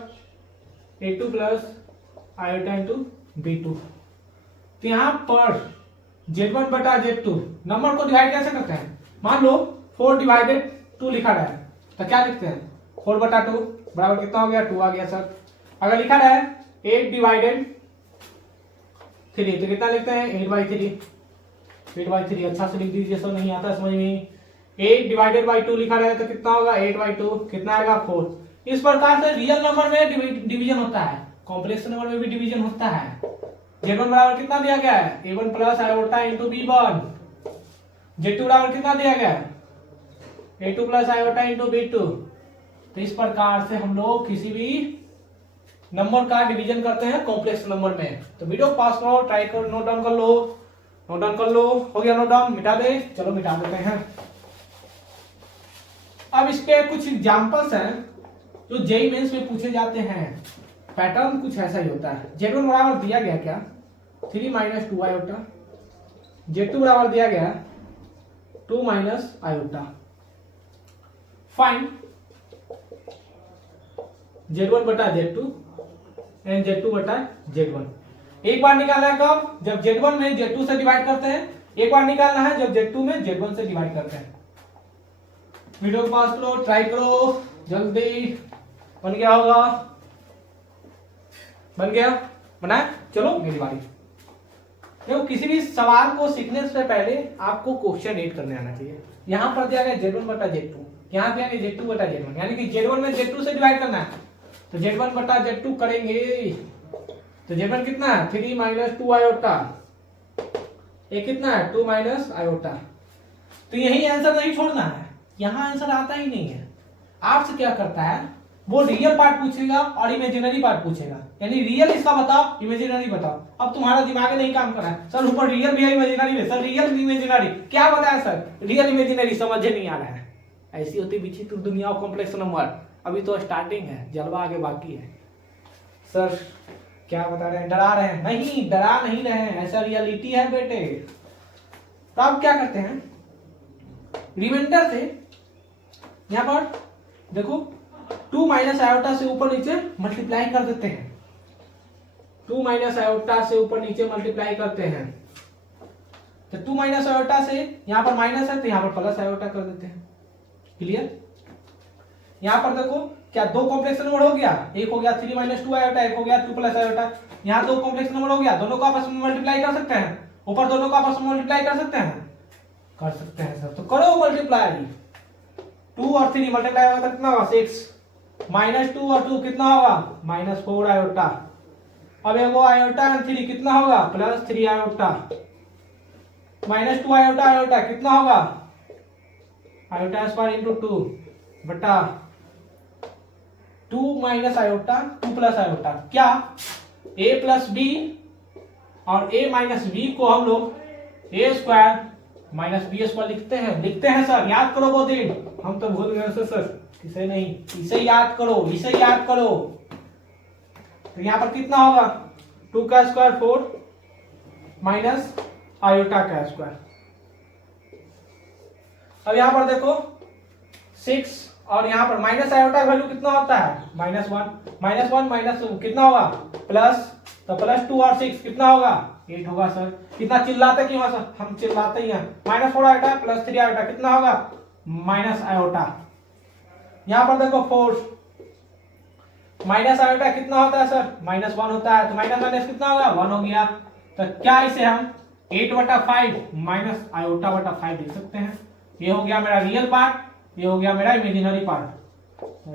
A2 plus iota into B2। तो यहाँ पर Z1 बटा Z2 नंबर को डिवाइड कैसे करते हैं, मान लो 4 डिवाइडेड 2 लिखा रहा है तो क्या लिखते हैं 4 बटा 2 बराबर कितना हो गया 2 आ गया सर। अगर लिखा रहा है 8 डिवाइडेड 3 तो कितना लिखते हैं 8/3 अच्छा से लिख दीजिए सर, नहीं आता समझ में। 8 डिवाइडेड बाई 2 लिखा रहा है तो कितना होगा 8/2 कितना आएगा 4। इस प्रकार से रियल नंबर में डिवीजन होता है, कॉम्प्लेक्स नंबर में भी डिवीजन होता है। Z1 बराबर कितना दिया गया है A1 plus iota into B1, Z2 बराबर कितना दिया गया है A2 plus iota into B2। तो इस प्रकार से हम लोग किसी भी नंबर का डिवीजन करते हैं कॉम्प्लेक्स नंबर में। तो वीडियो पास करो, ट्राई करो, नोट डाउन कर लो, नोट डाउन कर लो, हो गया नोट डाउन, मिटा दे, चलो मिटा देते हैं। अब इसके कुछ एग्जांपल्स हैं जो जेईई मेंस में पूछे जाते हैं, पैटर्न कुछ ऐसा ही होता है। Z1 बराबर दिया गया क्या 3 माइनस 2 आयोटा, Z2 बराबर दिया गया 2 माइनस आयोटा। फाइंड Z1 बटा Z2 एंड Z2 बटा Z1। एक बार निकालना है कब, जब Z1 में Z2 से डिवाइड करते हैं, एक बार निकालना है जब Z2 में Z1 से डिवाइड करते हैं। वीडियो को पास करो, ट्राई करो जल्दी, बन गया होगा, बन गया, बनाए, चलो मेरी बारी। देखो किसी भी सवाल को सीखने से पहले आपको क्वेश्चन रीड करने आना चाहिए। यहां पर दिया गया Z1 बटा Z2, यहाँ दिया गया Z2 बटा Z1, यानी कि Z1 में Z2 से डिवाइड करना है तो Z1 बटा Z2 करेंगे तो Z1 कितना है 3 माइनस 2 आयोटा, ये कितना है 2 माइनस आयोटा। तो यही आंसर नहीं छोड़ना है, यहाँ आंसर आता ही नहीं है। आपसे क्या करता है वो रियल पार्ट पूछेगा और इमेजिनरी पार्ट पूछेगा, यानी रियल इसका बताओ, इमेजिनरी बताओ। अब तुम्हारा दिमाग नहीं काम कर रहा है, सर ऊपर रियल भी है इमेजिनरी भी, सर रियल इमेजिनरी क्या बताया सर, रियल इमेजिनरी समझ नहीं आ रहा है। ऐसी होती विचित्र दुनिया और कॉम्प्लेक्स नंबर, अभी तो स्टार्टिंग है, जलवा आगे बाकी है। सर क्या बता रहे हैं, डरा रहे हैं, नहीं डरा नहीं रहे हैं, ऐसा रियलिटी है बेटे। तो आप क्या करते हैं रिमाइंडर से यहां पर देखो 2 माइनस आयोटा से ऊपर नीचे मल्टीप्लाई कर देते हैं, 2 माइनस आयोटा से ऊपर नीचे मल्टीप्लाई करते हैं। तो 2 माइनस आयोटा से यहां पर माइनस है तो यहां पर प्लस आयोटा कर देते हैं। क्लियर, यहां पर देखो क्या दो कॉम्प्लेक्स नंबर हो गया, एक हो गया 3 माइनस 2 आयोटा, एक हो गया 2 प्लस आयोटा। यहां दो कॉम्प्लेक्स नंबर हो गया, दोनों को आपस में मल्टीप्लाई कर सकते हैं, ऊपर दोनों को आपस में मल्टीप्लाई कर सकते हैं, कर सकते हैं सर। तो करो मल्टीप्लाई, 2 और 3 मल्टीप्लाई होगा तो कितना होगा 6, माइनस 2 और 2 कितना होगा माइनस 4 आयोटा। अब एक आयोटा और 3 कितना होगा प्लस 3 आयोटा, माइनस 2 आयोटा आयोटा कितना होगा आयोटा स्क्वायर इंटू 2 बटा 2 माइनस आयोटा 2 प्लस आयोटा। क्या a प्लस बी और a माइनस बी को हम लोग a square minus B square लिखते हैं सर, याद करो वो दिन, हम तो भूल गए सर, इसे नहीं, इसे याद करो, इसे याद करो। तो यहां पर कितना होगा 2 का स्क्वायर 4 माइनस आयोटा का स्क्वायर। अब यहां पर देखो 6 और यहां पर माइनस आयोटा का वैल्यू कितना होता है -1 माइनस कितना होगा प्लस, तो प्लस 2 और 6 कितना होगा 8 होगा सर। कितना चिल्लाते क्यों सर, हम चिल्लाते ही हैं। -4 आयोटा प्लस 3 आयोटा कितना होगा माइनस आयोटा। यहां पर देखो 4 माइनस आयोटा कितना होता है सर -1 होता है, तो माइनस माइनस कितना होगा 1 हो गया। तो क्या इसे हम 8/5 माइनस आयोटा बटा 5 लिख सकते हैं। ये हो गया मेरा रियल पार्ट, ये हो गया मेरा इमेजिनरी पार्ट।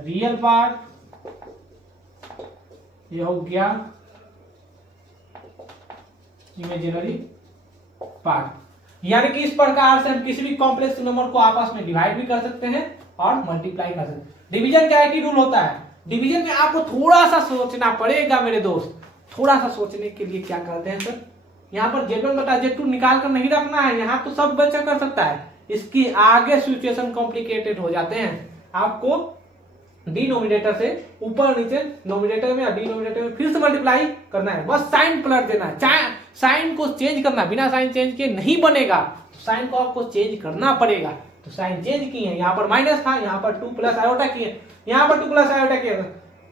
रियल पार्ट ये हो गया इमेजिनरी पार्ट। यानी कि इस प्रकार से हम किसी भी कॉम्प्लेक्स नंबर को आपस में डिवाइड भी कर सकते हैं और मल्टीप्लाई कर सकते हैं। डिवीजन क्या है कि रूल होता है, डिवीजन में आपको थोड़ा सा सोचना पड़ेगा मेरे दोस्त। थोड़ा सा सोचने के लिए क्या करते हैं सर, यहाँ पर Z1 बटा Z2 निकाल कर नहीं रखना है, यहाँ तो सब बच्चा कर सकता है, इसकी आगे सिचुएशन कॉम्प्लिकेटेड हो जाते हैं। आपको डिनोमिनेटर से ऊपर नीचे नोमिनेटर में या डिनोमिनेटर में फिर से मल्टीप्लाई करना है, बस साइन पलट देना है। चाहे साइन को चेंज करना, बिना साइन चेंज किए नहीं बनेगा, तो साइन को आपको चेंज करना पड़ेगा। तो साइन चेंज किए हैं, यहाँ पर माइनस था, यहाँ पर 2 प्लस आयोटा किए, यहाँ पर 2 प्लस आयोटा किए,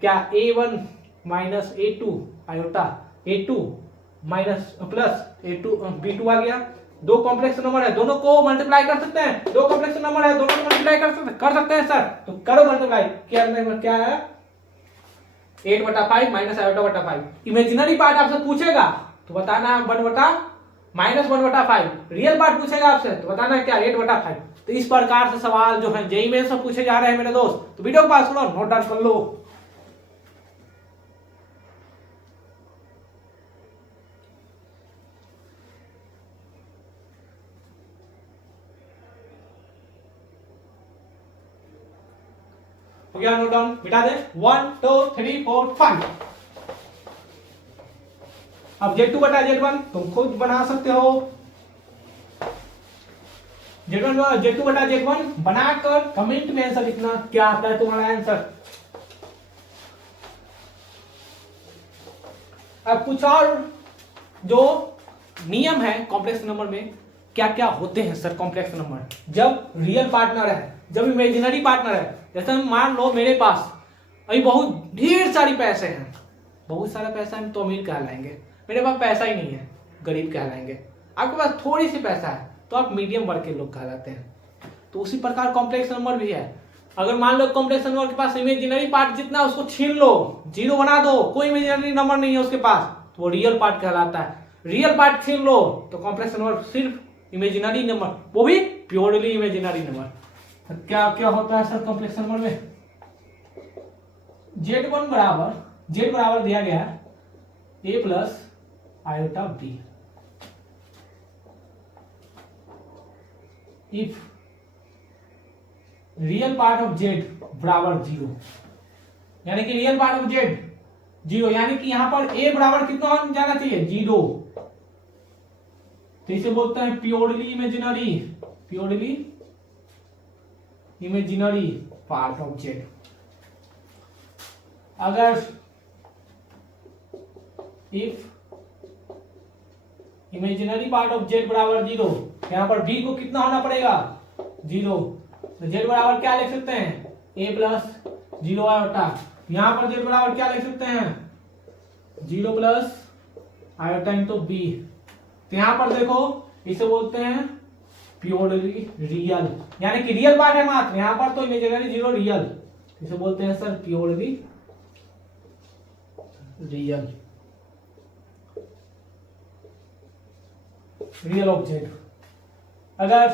क्या a1 minus a2 iota a2 minus plus a2 b2 आ गया। दो कॉम्प्लेक्स नंबर है, दोनों को मल्टीप्लाई कर सकते हैं, दो कॉम्प्लेक्स नंबर है, दोनों को मल्टीप्लाई कर सकते हैं सर, तो करो मल्टीप्लाई। क्या है 8/5 माइनस i/5। इमेजिनरी पार्ट आपसे पूछेगा तो बताना 1/-5, रियल पार्ट पूछेगा आपसे तो बताना क्या 8/5। तो इस प्रकार से सवाल जो है जेईई में सब पूछे जा रहे हैं मेरे दोस्त, तो वीडियो को पास करो, नोट डाउन कर लो। हो गया नोट डाउन, मिटा दे 1 2 3 4 5। अब Z2/Z1 तुम खुद बना सकते हो। Z2/Z1 बनाकर कमेंट में आंसर लिखना, क्या आता है तुम्हारा आंसर। अब कुछ और जो नियम है कॉम्प्लेक्स नंबर में, क्या क्या होते हैं सर कॉम्प्लेक्स नंबर। जब रियल पार्टनर है, जब इमेजिनरी पार्टनर है, जैसे मान लो मेरे पास अभी बहुत ढेर सारी पैसे हैं, बहुत सारा पैसा है तो अमीर कहलाएंगे, मेरे पास पैसा ही नहीं है गरीब कहलाएंगे। आपके पास थोड़ी सी पैसा है तो आप मीडियम वर्ग के लोग कहलाते हैं। तो उसी प्रकार कॉम्प्लेक्स नंबर भी है। अगर मान लो कॉम्प्लेक्स नंबर के पास इमेजिनरी पार्ट जितना उसको छीन लो, जीरो बना दो, कोई इमेजिनरी नंबर नहीं है उसके पास, तो वो रियल पार्ट कहलाता है। रियल पार्ट छीन लो तो कॉम्प्लेक्स नंबर सिर्फ इमेजिनरी नंबर, वो भी प्योरली इमेजिनरी नंबर। तो क्या क्या होता है सर कॉम्प्लेक्स नंबर में। Z बराबर दिया गया है a plus iota b if real part of z बराबर 0, यानी कि रियल पार्ट ऑफ z 0, यानी कि यहां पर a बराबर कितना होना जाना चाहिए 0, तो इसे बोलते हैं purely imaginary part of z। अगर if imaginary part of z बराबर 0, यहां पर b को कितना होना पड़ेगा 0, तो z बराबर क्या लिख सकते हैं a प्लस 0 आयोटा। यहां पर z बराबर क्या लिख सकते हैं 0 प्लस आयोटा इंटू b। तो यहां पर देखो इसे बोलते हैं प्योरली रियल, यानी कि रियल पार्ट है मात्र, यहां पर तो इमेजिनरी 0 रियल, इसे बोलते हैं सर प्योरली रियल ऑब्जेक्ट। अगर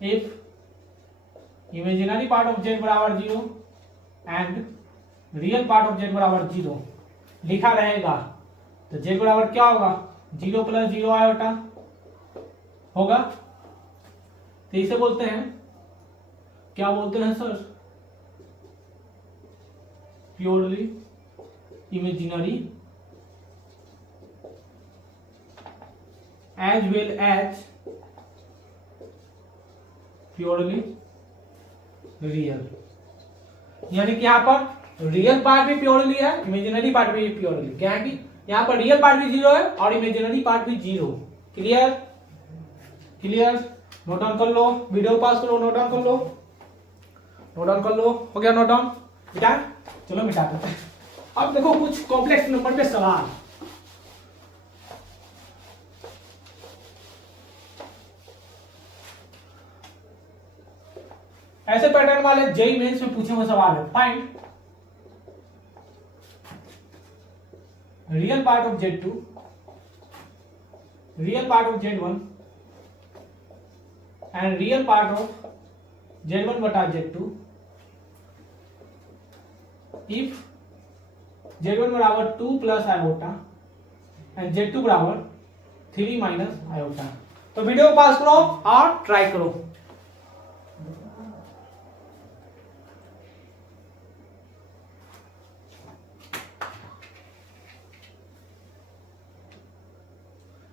if imaginary part of z बराबर 0 and real part of z बराबर 0 लिखा रहेगा, तो z बराबर क्या होगा 0 प्लस 0 आयोटा होगा। तो इसे बोलते हैं, क्या बोलते हैं sir purely imaginary as well as purely real, यानी कि यहां पर रियल पार्ट भी प्योरली है, इमेजिनरी पार्ट भी प्योरली, क्या है कि यहां पर रियल पार्ट भी 0 है और इमेजिनरी पार्ट भी 0। क्लियर नोट डाउन कर लो, वीडियो पास करो, नोट डाउन कर लो। हो गया नोट डाउन, मिटा, चलो मिटा देते हैं। अब देखो कुछ कॉम्प्लेक्स नंबर पे सवाल। ऐसे पैटर्न वाले जेईई मेंस में पूछे हुए सवाल है। Find real part of Z2, real part of Z1 and real part of Z1 बटा Z2 इफ Z1 बराबर 2 प्लस आयोटा एंड Z2 बराबर 3 माइनस आयोटा। तो वीडियो पास करो और ट्राई करो।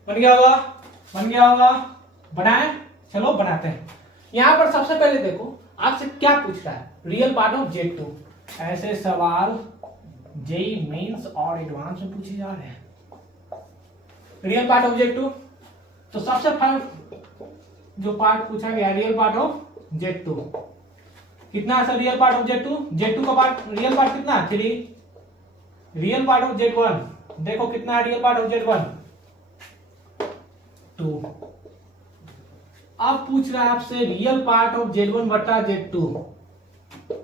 बन गया होगा बनाए, चलो बनाते हैं। यहाँ पर सबसे पहले देखो आपसे क्या पूछ रहा है, रियल पार्ट ऑफ Z2। ऐसे सवाल जेई मेंस और एडवांस में पूछे जा रहे हैं। रियल पार्ट ऑफ Z2, तो सबसे फर्स्ट जो पार्ट पूछा गया रियल पार्ट ऑफ Z2 कितना है sir? Real part of Z2 का पार्ट रियल पार्ट कितना है? 3। रियल पार्ट ऑफ Z1 देखो कितना है? Real part of Z1 2। अब पूछ रहा है आपसे रियल पार्ट ऑफ Z1 बटा Z2।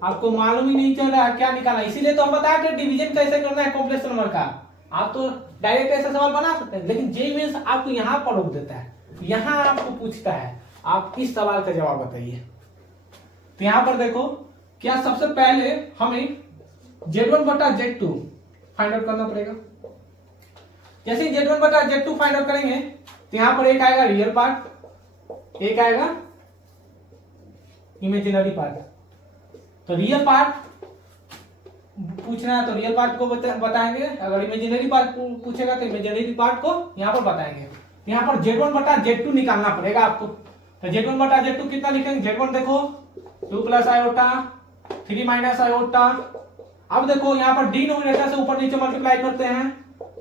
आपको मालूम ही नहीं चल रहा है क्या निकालना, इसीलिए तो हम बताया कि डिवीजन कैसे करना है कॉम्प्लेक्स नंबर का। आप तो डायरेक्ट ऐसा सवाल बना सकते हैं, लेकिन जेईई मेंस आपको यहाँ पर रोक देता है। यहाँ आपको पूछता है आप इस सवाल का जवाब बताइए। तो यहाँ पर देखो क्या सबसे पहले हमें Z1 बटा Z2 फाइंड आउट करना पड़ेगा। जैसे ही Z1 बटा Z2 फाइंड आउट करेंगे तो यहाँ पर एक आएगा रियल पार्ट, एक आएगा इमेजिनरी पार्ट। तो रियल पार्ट पूछना है तो रियल पार्ट को बताएंगे, अगर इमेजिनरी पार्ट पूछेगा तो इमेजिनरी पार्ट को यहाँ पर बताएंगे। यहाँ पर Z1 बटा Z2 निकालना पड़ेगा आपको। तो Z1 बटा Z2 कितना लिखेंगे? Z1 देखो 2 प्लस आयोटा 3 माइनस आयोटा। अब देखो यहाँ पर डिनोमिनेटर से ऊपर नीचे मल्टीप्लाई करते हैं,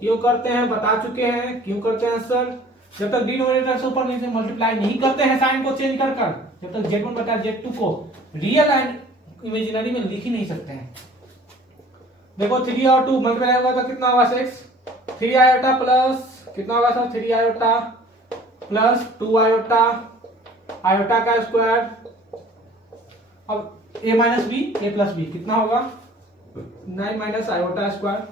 क्यों करते हैं बता चुके हैं क्यों करते हैं सर। जब तक डिनोमिनेटर से ऊपर नीचे मल्टीप्लाई नहीं करते हैं साइन को चेंज कर कर, जब तक Z1 बटा Z2 को रियल एंड इमेजिनरी में लिख ही नहीं सकते हैं। देखो 3 और 2 मल्टीप्लाई होगा तो कितना होगा 6। 3 आयोटा प्लस कितना होगा सर? 3 आयोटा प्लस 2 आयोटा, आयोटा का स्क्वायर। अब a minus B A plus B कितना होगा? 9 माइनस आयोटा स्क्वायर।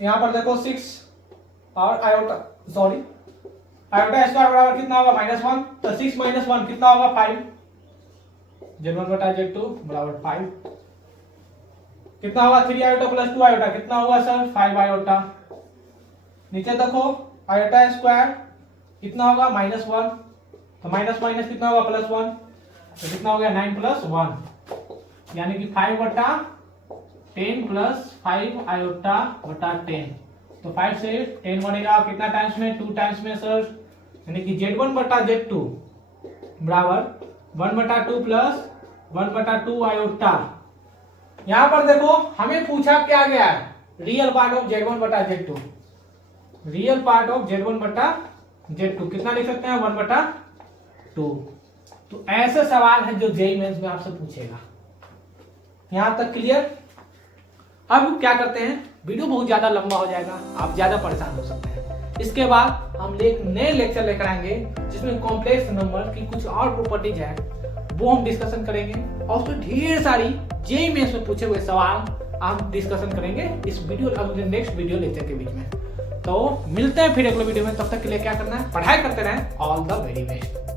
यहां पर देखो 6 और आयोटा सॉरी आयोटा स्क्वायर बराबर कितना होगा? -1। तो 6 माइनस 1 कितना होगा? 5। Z1 बटा Z2 बराबर 5 कितना होगा? 3 आयोटा प्लस 2 आयोटा कितना होगा सर? 5 आयोटा। नीचे देखो आयोटा स्क्वायर कितना होगा? -1। तो माइनस माइनस कितना होगा? +1। तो कितना हो गया? 9 प्लस 1 यानी कि 5 बटा 10 प्लस 5 आयोटा बटा 10। तो 5 से 10 बनेगा कितना टाइम्स में? 2 टाइम्स में सर। यानी कि Z1 बटा Z2 बराबर 1 बटा 2 प्लस 1 बटा 2 आयोटा। यहां पर देखो हमें पूछा क्या गया है? रियल पार्ट ऑफ Z1 बटा Z2। Real part of Z1 बटा Z2 कितना लिख सकते हैं? 1 बटा 2। तो ऐसे सवाल है जो जेईई मेंस में आपसे पूछेगा। यहां तक क्लियर? अब क्या करते हैं, वीडियो बहुत ज्यादा लंबा हो जाएगा, आप ज्यादा परेशान हो सकते हैं। इसके बाद हम एक नए लेक्चर लेकर आएंगे जिसमें कॉम्प्लेक्स नंबर की कुछ और प्रॉपर्टीज है वो हम डिस्कशन करेंगे, और उसमें ढेर सारी जेईई मेंस में पूछे हुए सवाल हम डिस्कशन करेंगे इस वीडियो नेक्स्ट वीडियो लेक्चर के बीच में। तो मिलते हैं फिर अगले वीडियो में, तब तक के लिए क्या करना है? पढ़ाई करते रहें। All the very best.